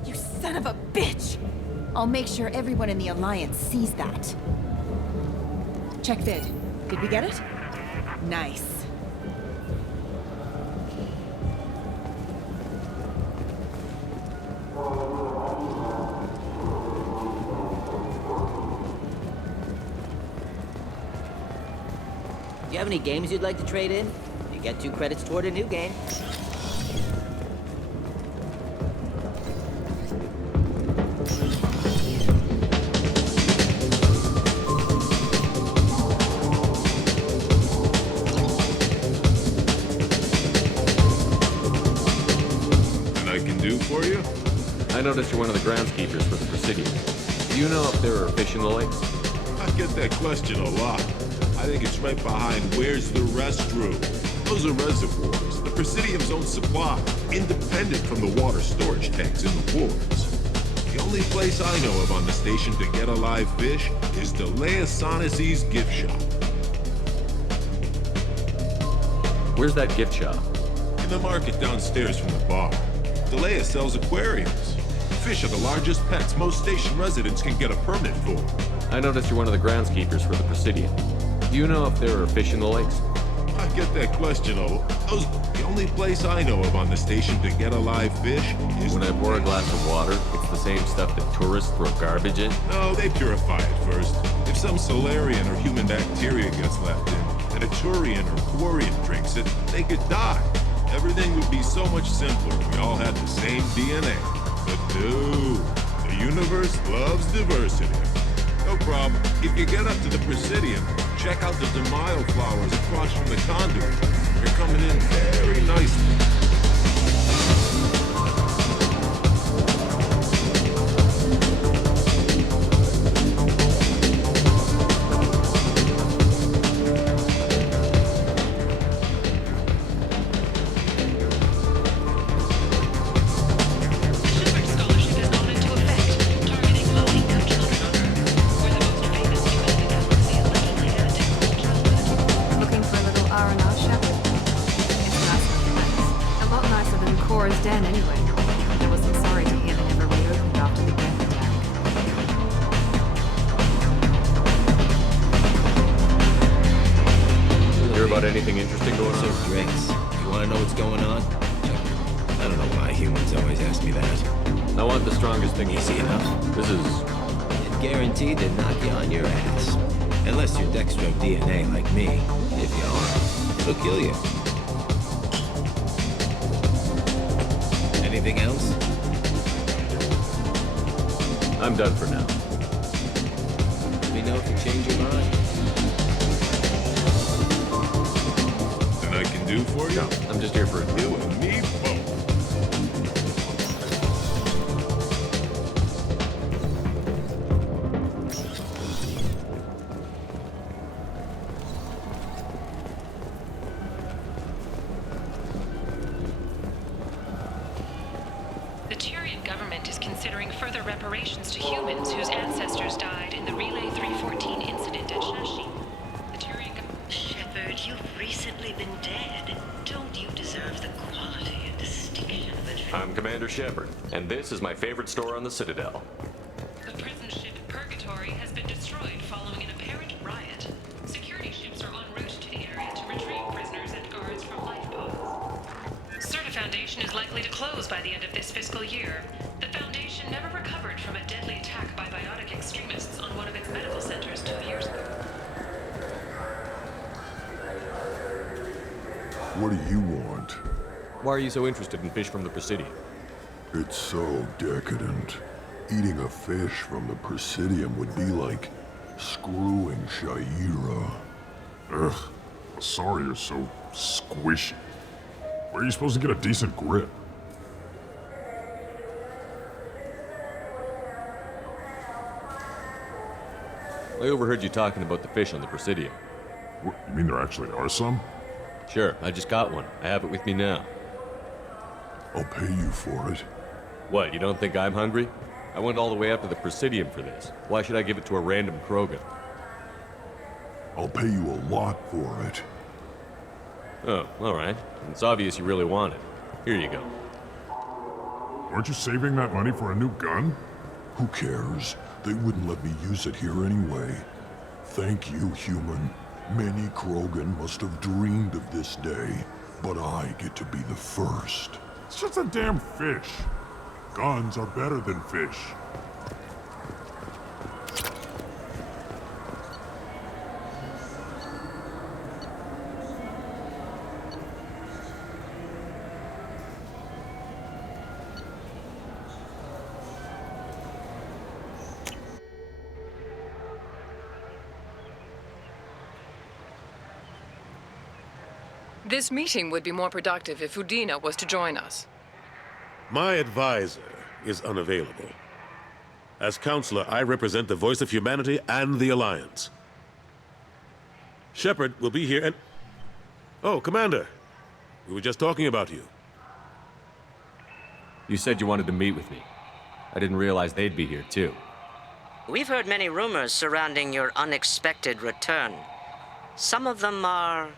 You son of a bitch! I'll make sure everyone in the Alliance sees that. Check vid. Did we get it? Nice. Do you have any games you'd like to trade in? You get 2 credits toward a new game. For you? I noticed you're one of the groundskeepers for the Presidium. Do you know if there are fish in the lakes? I get that question a lot. I think it's right behind where's the restroom. Those are reservoirs, the Presidium's own supply, independent from the water storage tanks in the wards. The only place I know of on the station to get a live fish is Delea Sonasy's gift shop. Where's that gift shop? In the market downstairs from the bar. Delea sells aquariums. Fish are the largest pets most station residents can get a permit for. I noticed you're one of the groundskeepers for the Presidium. Do you know if there are fish in the lakes? I get that question the only place I know of on the station to get a live fish is... When I pour a glass of water, it's the same stuff that tourists throw garbage in? No, they purify it first. If some Solarian or human bacteria gets left in, and a Turian or Quarian drinks it, they could die. Everything would be so much simpler if we all had the same DNA. But no, the universe loves diversity. No problem. If you get up to the Presidium, check out the Demile flowers across from the conduit. They're coming in very nicely. Anything interesting going on? Serve drinks. You want to know what's going on? I don't know why humans always ask me that. I want the strongest thing. Easy enough. This is... It's guaranteed to knock you on your ass. Unless you're Dextro DNA like me. If you aren't, it'll kill you. Anything else? I'm done for now. Let me know if you change your mind. I can do for you? No, I'm just here for a you and me both. The Turian government is considering further reparations to humans whose ancestors died in the Relay 314 incident at Shashi. The Turian Shepard, you've recently been dead. Don't you deserve the quality and distinction of a... I'm Commander Shepard, and this is my favorite store on the Citadel. The prison ship Purgatory has been destroyed following an apparent riot. Security ships are en route to the area to retrieve prisoners and guards from life pods. Certa Foundation is likely to close by the end of this fiscal year. The Foundation never recovered from a deadly attack by biotic extremists on one of its medical centers 2 years ago. What do you want? Why are you so interested in fish from the Presidium? It's so decadent. Eating a fish from the Presidium would be like screwing Shaira. Ugh. Sorry you're so squishy. Where are you supposed to get a decent grip? I overheard you talking about the fish on the Presidium. What, you mean there actually are some? Sure, I just got one. I have it with me now. I'll pay you for it. What, you don't think I'm hungry? I went all the way up to the Presidium for this. Why should I give it to a random Krogan? I'll pay you a lot for it. Oh, alright. It's obvious you really want it. Here you go. Weren't you saving that money for a new gun? Who cares? They wouldn't let me use it here anyway. Thank you, human. Many Krogan must have dreamed of this day, but I get to be the first. It's just a damn fish. Guns are better than fish. This meeting would be more productive if Udina was to join us. My advisor is unavailable. As counselor, I represent the voice of humanity and the Alliance. Shepard will be here and... Oh, Commander. We were just talking about you. You said you wanted to meet with me. I didn't realize they'd be here, too. We've heard many rumors surrounding your unexpected return. Some of them are...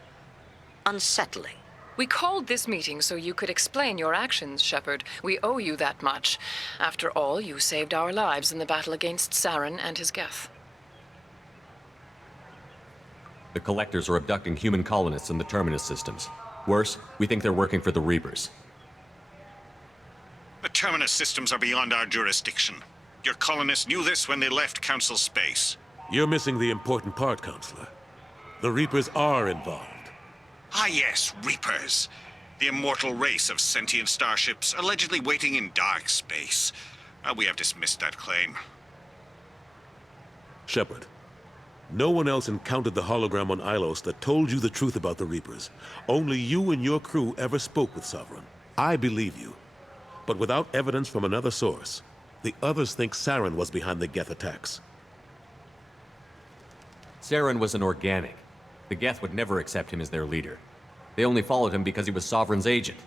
unsettling. We called this meeting so you could explain your actions, Shepard. We owe you that much. After all, you saved our lives in the battle against Saren and his Geth. The Collectors are abducting human colonists in the Terminus systems. Worse, we think they're working for the Reapers. The Terminus systems are beyond our jurisdiction. Your colonists knew this when they left Council space. You're missing the important part, Counselor. The Reapers are involved. Ah yes, Reapers. The immortal race of sentient starships allegedly waiting in dark space. We have dismissed that claim. Shepard, no one else encountered the hologram on Ilos that told you the truth about the Reapers. Only you and your crew ever spoke with Sovereign. I believe you. But without evidence from another source, the others think Saren was behind the Geth attacks. Saren was an organic. The Geth would never accept him as their leader. They only followed him because he was Sovereign's agent.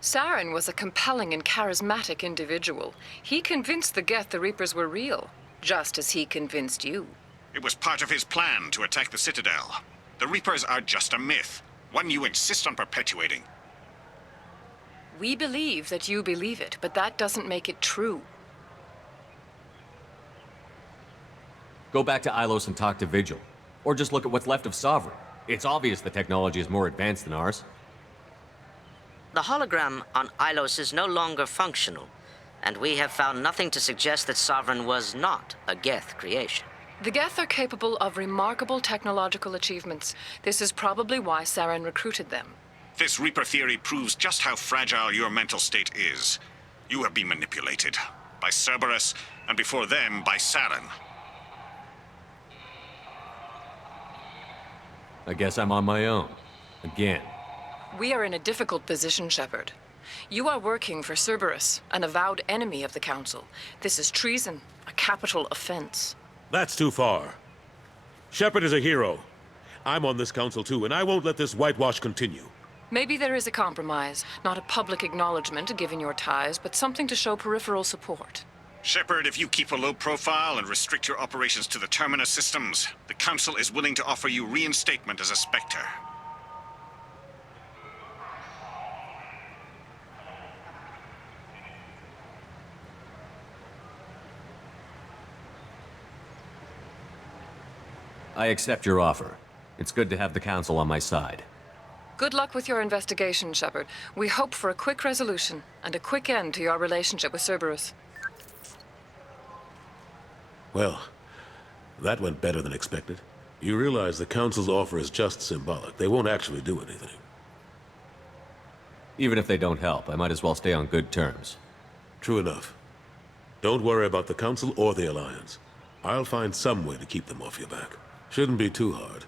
Saren was a compelling and charismatic individual. He convinced the Geth the Reapers were real, just as he convinced you. It was part of his plan to attack the Citadel. The Reapers are just a myth, one you insist on perpetuating. We believe that you believe it, but that doesn't make it true. Go back to Ilos and talk to Vigil. Or just look at what's left of Sovereign. It's obvious the technology is more advanced than ours. The hologram on Ilos is no longer functional, and we have found nothing to suggest that Sovereign was not a Geth creation. The Geth are capable of remarkable technological achievements. This is probably why Saren recruited them. This Reaper theory proves just how fragile your mental state is. You have been manipulated. By Cerberus, and before them, by Saren. I guess I'm on my own. Again. We are in a difficult position, Shepard. You are working for Cerberus, an avowed enemy of the Council. This is treason, a capital offense. That's too far. Shepard is a hero. I'm on this council too, and I won't let this whitewash continue. Maybe there is a compromise. Not a public acknowledgement given your ties, but something to show peripheral support. Shepard, if you keep a low profile and restrict your operations to the Terminus systems, the Council is willing to offer you reinstatement as a Spectre. I accept your offer. It's good to have the Council on my side. Good luck with your investigation, Shepard. We hope for a quick resolution and a quick end to your relationship with Cerberus. Well, that went better than expected. You realize the Council's offer is just symbolic. They won't actually do anything. Even if they don't help, I might as well stay on good terms. True enough. Don't worry about the Council or the Alliance. I'll find some way to keep them off your back. Shouldn't be too hard.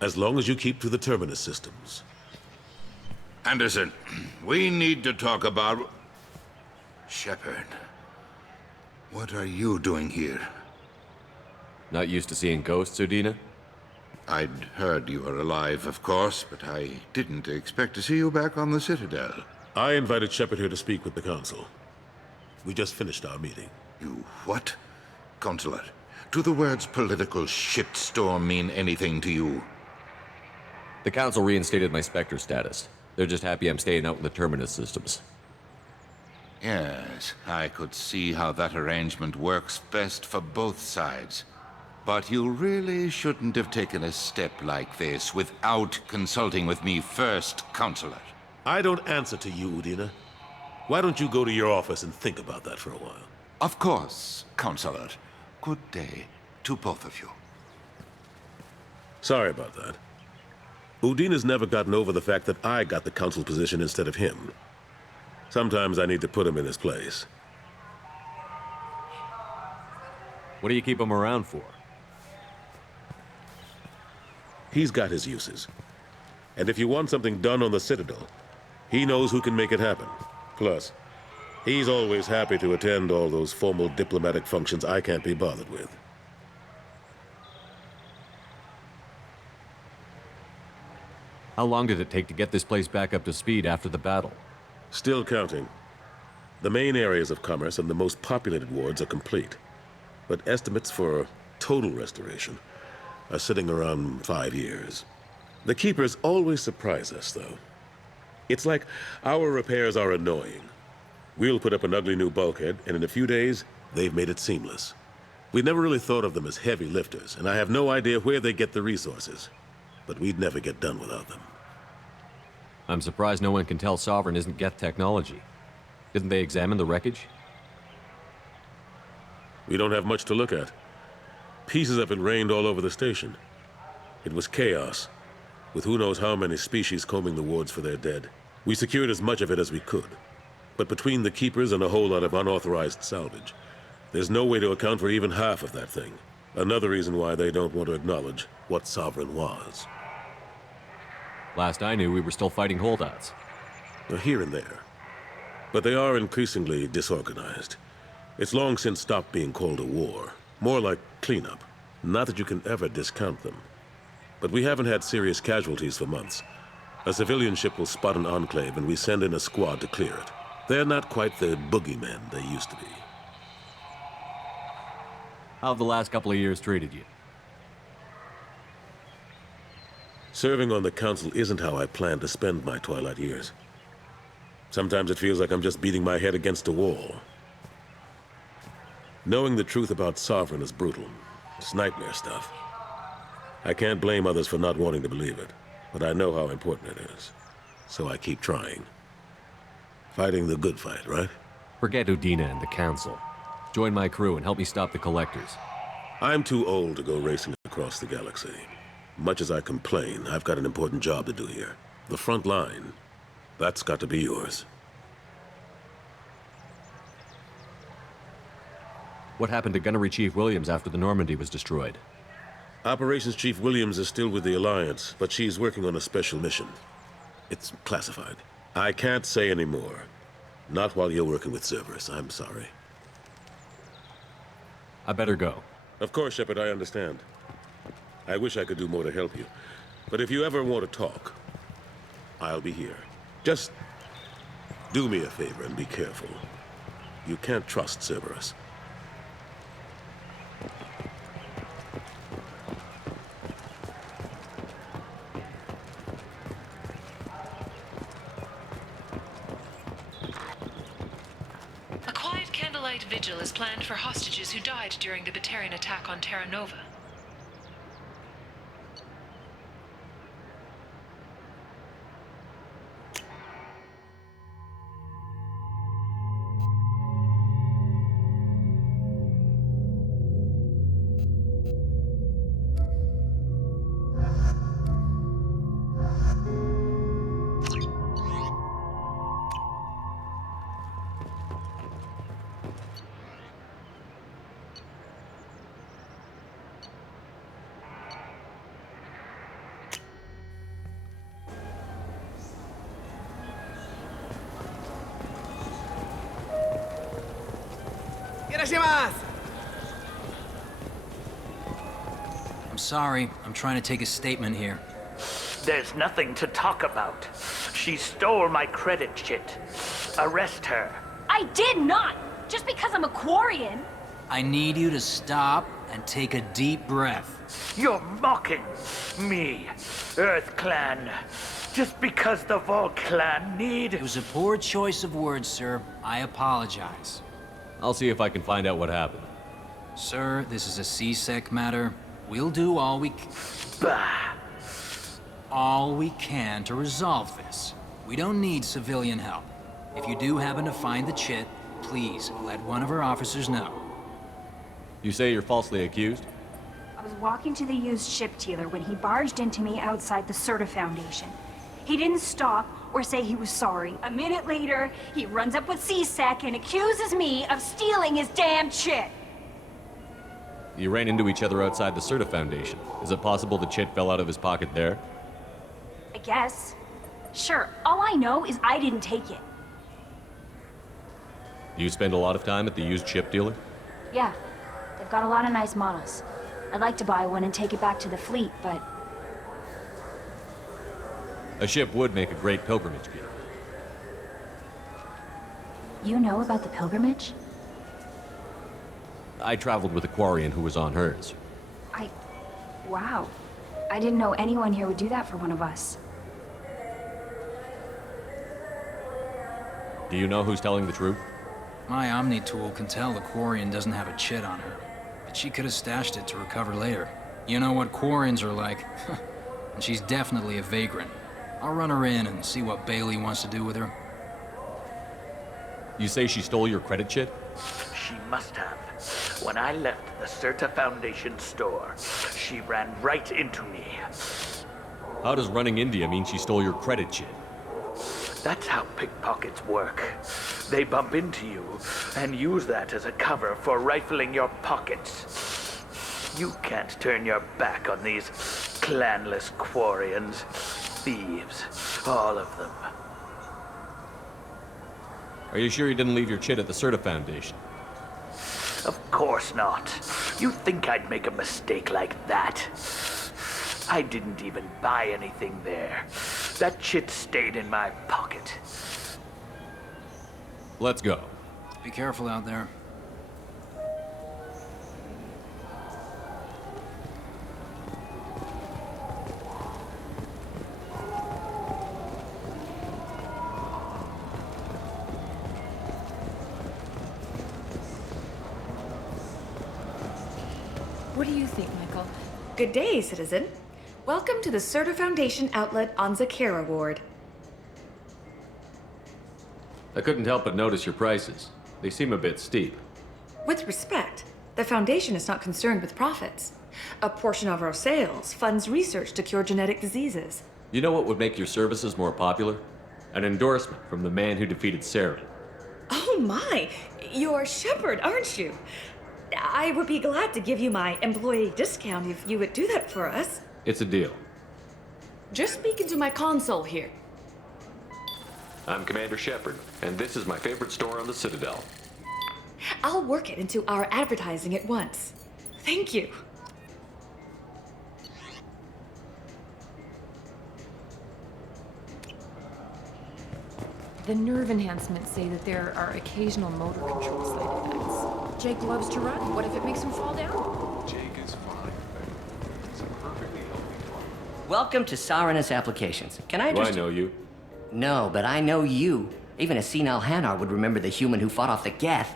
As long as you keep to the Terminus systems. Anderson, we need to talk about... Shepard. What are you doing here? Not used to seeing ghosts, Udina? I'd heard you were alive, of course, but I didn't expect to see you back on the Citadel. I invited Shepard here to speak with the Council. We just finished our meeting. You what? Consular, do the words political shitstorm mean anything to you? The Council reinstated my Spectre status. They're just happy I'm staying out in the Terminus systems. Yes, I could see how that arrangement works best for both sides. But you really shouldn't have taken a step like this without consulting with me first, Counselor. I don't answer to you, Udina. Why don't you go to your office and think about that for a while? Of course, Counselor. Good day to both of you. Sorry about that. Udina's never gotten over the fact that I got the Council position instead of him. Sometimes I need to put him in his place. What do you keep him around for? He's got his uses. And if you want something done on the Citadel, he knows who can make it happen. Plus, he's always happy to attend all those formal diplomatic functions I can't be bothered with. How long did it take to get this place back up to speed after the battle? Still counting. The main areas of commerce and the most populated wards are complete. But estimates for total restoration are sitting around 5 years. The Keepers always surprise us, though. It's like our repairs are annoying. We'll put up an ugly new bulkhead, and in a few days, they've made it seamless. We never really thought of them as heavy lifters, and I have no idea where they get the resources. But we'd never get done without them. I'm surprised no one can tell Sovereign isn't Geth technology. Didn't they examine the wreckage? We don't have much to look at. Pieces of it rained all over the station. It was chaos, with who knows how many species combing the wards for their dead. We secured as much of it as we could. But between the Keepers and a whole lot of unauthorized salvage, there's no way to account for even half of that thing. Another reason why they don't want to acknowledge what Sovereign was. Last I knew, we were still fighting holdouts. Here and there. But they are increasingly disorganized. It's long since stopped being called a war. More like cleanup. Not that you can ever discount them. But we haven't had serious casualties for months. A civilian ship will spot an enclave and we send in a squad to clear it. They're not quite the boogeymen they used to be. How have the last couple of years treated you? Serving on the Council isn't how I plan to spend my twilight years. Sometimes it feels like I'm just beating my head against a wall. Knowing the truth about Sovereign is brutal. It's nightmare stuff. I can't blame others for not wanting to believe it, but I know how important it is. So I keep trying. Fighting the good fight, right? Forget Udina and the Council. Join my crew and help me stop the Collectors. I'm too old to go racing across the galaxy. Much as I complain, I've got an important job to do here. The front line. That's got to be yours. What happened to Gunnery Chief Williams after the Normandy was destroyed? Operations Chief Williams is still with the Alliance, but she's working on a special mission. It's classified. I can't say any more. Not while you're working with Cerberus, I'm sorry. I better go. Of course, Shepard, I understand. I wish I could do more to help you. But if you ever want to talk, I'll be here. Just do me a favor and be careful. You can't trust Cerberus. A quiet candlelight vigil is planned for hostages who died during the Batarian attack on Terra Nova. I'm sorry. I'm trying to take a statement here. There's nothing to talk about. She stole my credit chit. Arrest her. I did not! Just because I'm a Quarian! I need you to stop and take a deep breath. You're mocking me, Earth Clan. Just because the Vol Clan need... It was a poor choice of words, sir. I apologize. I'll see if I can find out what happened. Sir, this is a C-Sec matter. We'll do all we can to resolve this. We don't need civilian help. If you do happen to find the chit, please let one of our officers know. You say you're falsely accused? I was walking to the used ship dealer when he barged into me outside the Serta Foundation. He didn't stop or say he was sorry. A minute later, he runs up with C-Sec and accuses me of stealing his damn chit. You ran into each other outside the Serta Foundation. Is it possible the chit fell out of his pocket there? I guess. Sure, all I know is I didn't take it. Do you spend a lot of time at the used ship dealer? Yeah, they've got a lot of nice models. I'd like to buy one and take it back to the fleet, but... A ship would make a great pilgrimage gift. You know about the pilgrimage? I traveled with a Quarian who was on hers. Wow. I didn't know anyone here would do that for one of us. Do you know who's telling the truth? My Omni tool can tell the Quarian doesn't have a chit on her. It She could have stashed it to recover later. You know what Quarrens are like. And she's definitely a vagrant. I'll run her in and see what Bailey wants to do with her. You say she stole your credit chit? She must have. When I left the Certa Foundation store, she ran right into me. How does running into you mean she stole your credit chit? That's how pickpockets work. They bump into you and use that as a cover for rifling your pockets. You can't turn your back on these clanless Quarians. Thieves, all of them. Are you sure you didn't leave your chit at the Certa Foundation? Of course not. You think I'd make a mistake like that? I didn't even buy anything there. That chit stayed in my pocket. Let's go. Be careful out there. What do you think, Michael? Good day, citizen. Welcome to the Certa Foundation outlet on Zakera Ward. I couldn't help but notice your prices. They seem a bit steep. With respect, the Foundation is not concerned with profits. A portion of our sales funds research to cure genetic diseases. You know what would make your services more popular? An endorsement from the man who defeated Saren. Oh my! You're Shepard, aren't you? I would be glad to give you my employee discount if you would do that for us. It's a deal. Just speak into my console here. I'm Commander Shepard, and this is my favorite store on the Citadel. I'll work it into our advertising at once. Thank you. The nerve enhancements say that there are occasional motor control side effects. Jake loves to run. What if it makes him fall down? Jake is fine. It's a perfectly healthy car. Welcome to Sarenus Applications. Can I Do just... I know you? No, but I know you. Even a senile Hanar would remember the human who fought off the Geth.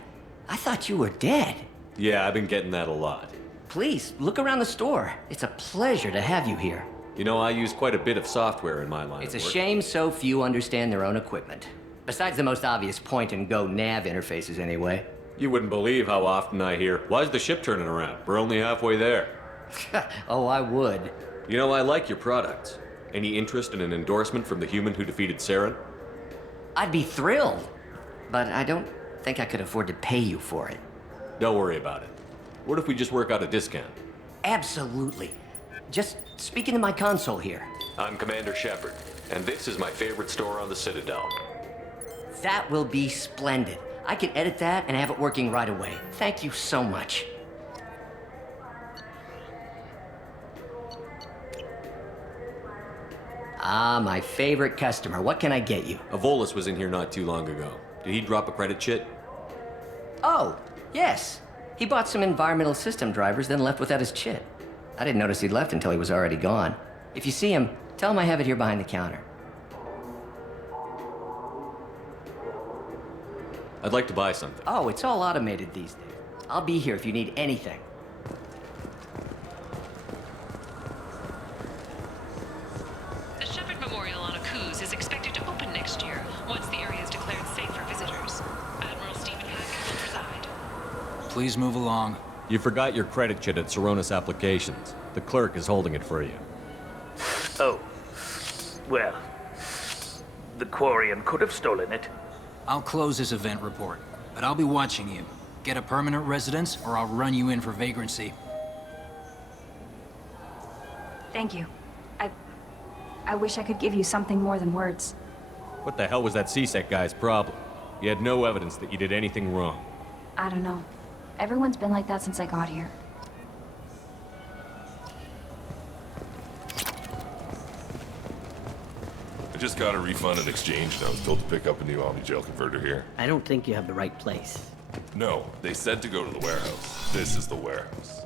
I thought you were dead. Yeah, I've been getting that a lot. Please, look around the store. It's a pleasure to have you here. You know, I use quite a bit of software in my line It's of a work. shame so few understand their own equipment. Besides the most obvious point-and-go nav interfaces, anyway. You wouldn't believe how often I hear, "Why's the ship turning around? We're only halfway there." Oh, I would. You know, I like your products. Any interest in an endorsement from the human who defeated Saren? I'd be thrilled. But I don't think I could afford to pay you for it. Don't worry about it. What if we just work out a discount? Absolutely. Just speak into my console here. I'm Commander Shepard, and this is my favorite store on the Citadel. That will be splendid. I can edit that and have it working right away. Thank you so much. Ah, my favorite customer. What can I get you? Avolis was in here not too long ago. Did he drop a credit chit? Oh, yes. He bought some environmental system drivers, then left without his chit. I didn't notice he'd left until he was already gone. If you see him, tell him I have it here behind the counter. I'd like to buy something. Oh, it's all automated these days. I'll be here if you need anything. The Shepard Memorial on Akuz is expected to open next year, once the area is declared safe for visitors. Admiral Stephen Hackett will preside. Please move along. You forgot your credit chit at Sarenus Applications. The clerk is holding it for you. Oh. Well. The Quarian could have stolen it. I'll close this event report, but I'll be watching you. Get a permanent residence, or I'll run you in for vagrancy. Thank you. I wish I could give you something more than words. What the hell was that CSEC guy's problem? He had no evidence that you did anything wrong. I don't know. Everyone's been like that since I got here. I just got a refund and exchange, and I was told to pick up a new Omni-Gel converter here. I don't think you have the right place. No, they said to go to the warehouse. This is the warehouse.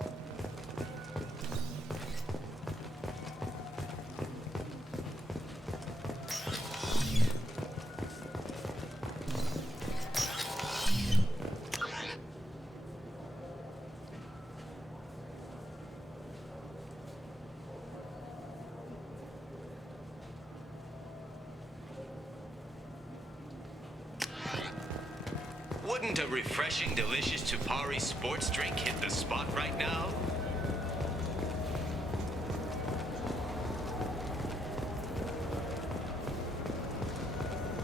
Wouldn't a refreshing, delicious Tupari sports drink hit the spot right now?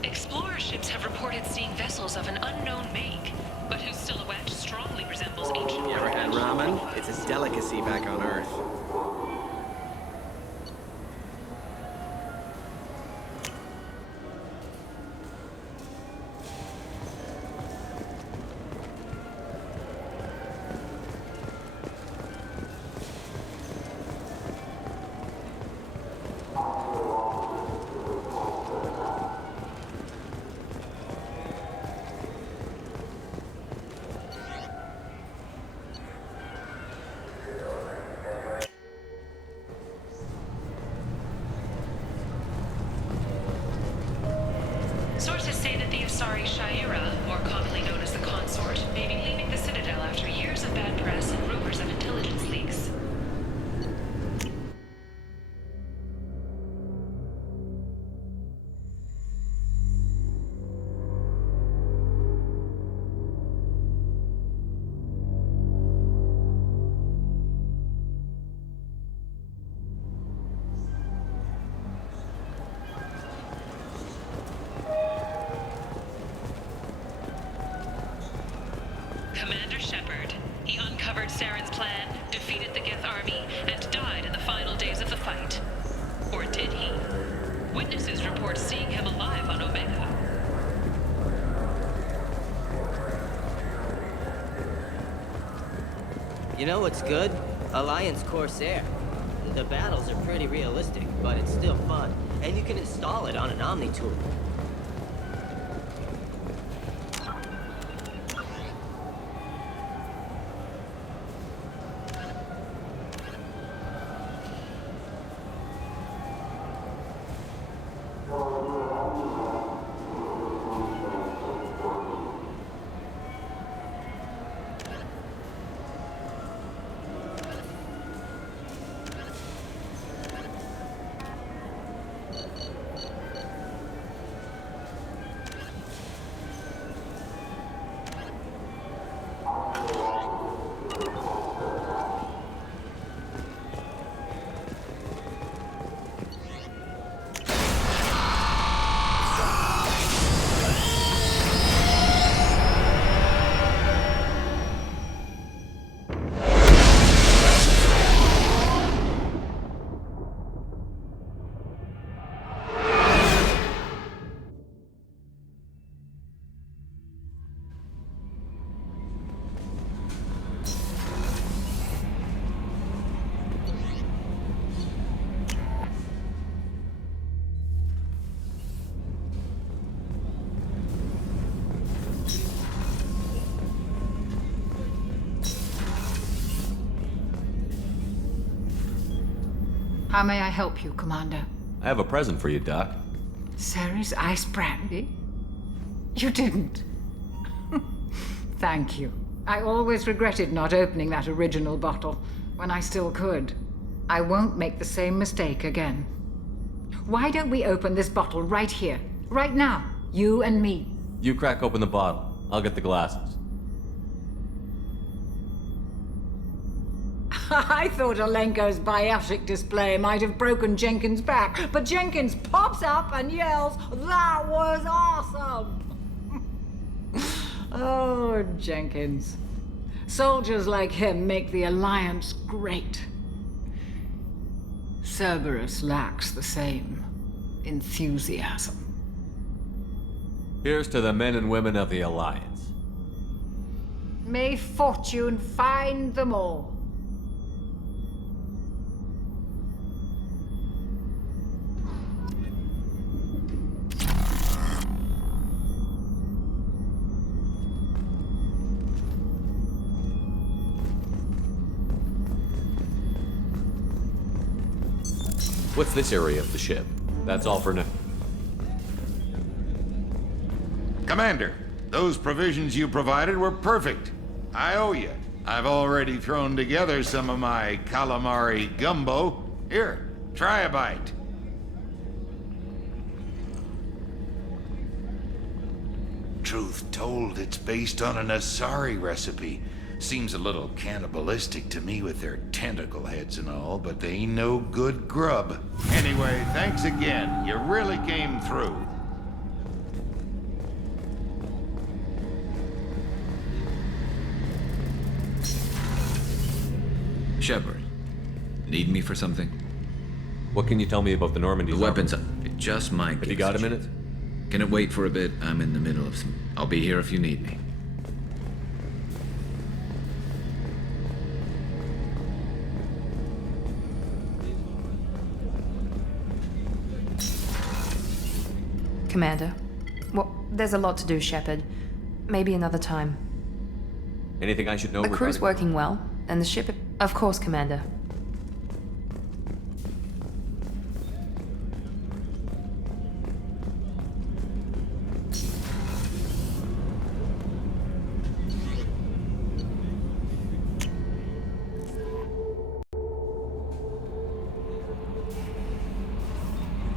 Explorer ships have reported seeing vessels of an unknown make, but whose silhouette strongly resembles ancient. You ever had ramen? It's a delicacy back on Earth. Sources say that the Asari Shaira, more commonly known as the Consort, may be leaving the Citadel after years of bad press and rumors of intelligence leaks. Commander Shepard. He uncovered Saren's plan, defeated the Geth army, and died in the final days of the fight. Or did he? Witnesses report seeing him alive on Omega. You know what's good? Alliance Corsair. The battles are pretty realistic, but it's still fun. And you can install it on an Omni tool. How may I help you, Commander? I have a present for you, Doc. Ceres ice brandy? You didn't. Thank you. I always regretted not opening that original bottle when I still could. I won't make the same mistake again. Why don't we open this bottle right here, right now? You and me. You crack open the bottle. I'll get the glasses. I thought Alenko's biotic display might have broken Jenkins' back, but Jenkins pops up and yells, "That was awesome!" Oh, Jenkins. Soldiers like him make the Alliance great. Cerberus lacks the same enthusiasm. Here's to the men and women of the Alliance. May fortune find them all. What's this area of the ship? That's all for now. Commander, those provisions you provided were perfect. I owe you. I've already thrown together some of my calamari gumbo. Here, try a bite. truth told, it's based on an Asari recipe. Seems a little cannibalistic to me with their tentacle heads and all, but they ain't no good grub. Anyway, thanks again. You really came through. Shepard, need me for something? What can you tell me about the Normandy? The weapons, just my Have you got a minute? Can it wait for a bit? I'm in the middle of some... I'll be here if you need me. Commander. Well, there's a lot to do, Shepard. Maybe another time. Anything I should know? The crew's working well, and the ship... Of course, Commander.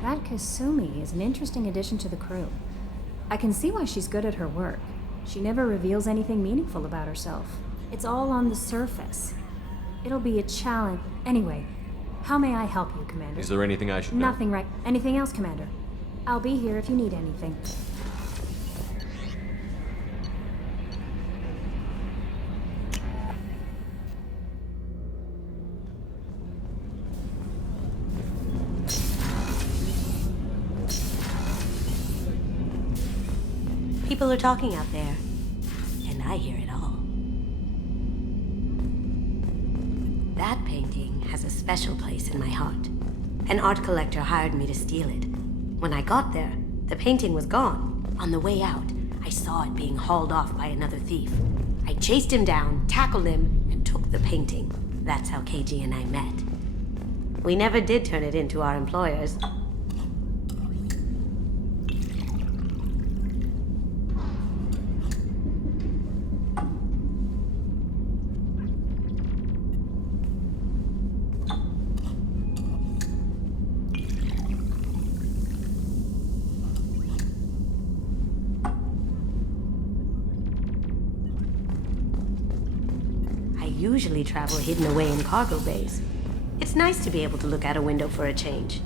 That Kasumi is an interesting addition to the crew. I can see why she's good at her work. She never reveals anything meaningful about herself. It's all on the surface. It'll be a challenge. Anyway, how may I help you, Commander? Is there anything I should know? Nothing, right? Anything else, Commander? I'll be here if you need anything. People are talking out there, and I hear it all. That painting has a special place in my heart. An art collector hired me to steal it. When I got there, the painting was gone. On the way out, I saw it being hauled off by another thief. I chased him down, tackled him, and took the painting. That's how KG and I met. We never did turn it into our employers. Usually travel hidden away in cargo bays. It's nice to be able to look out a window for a change.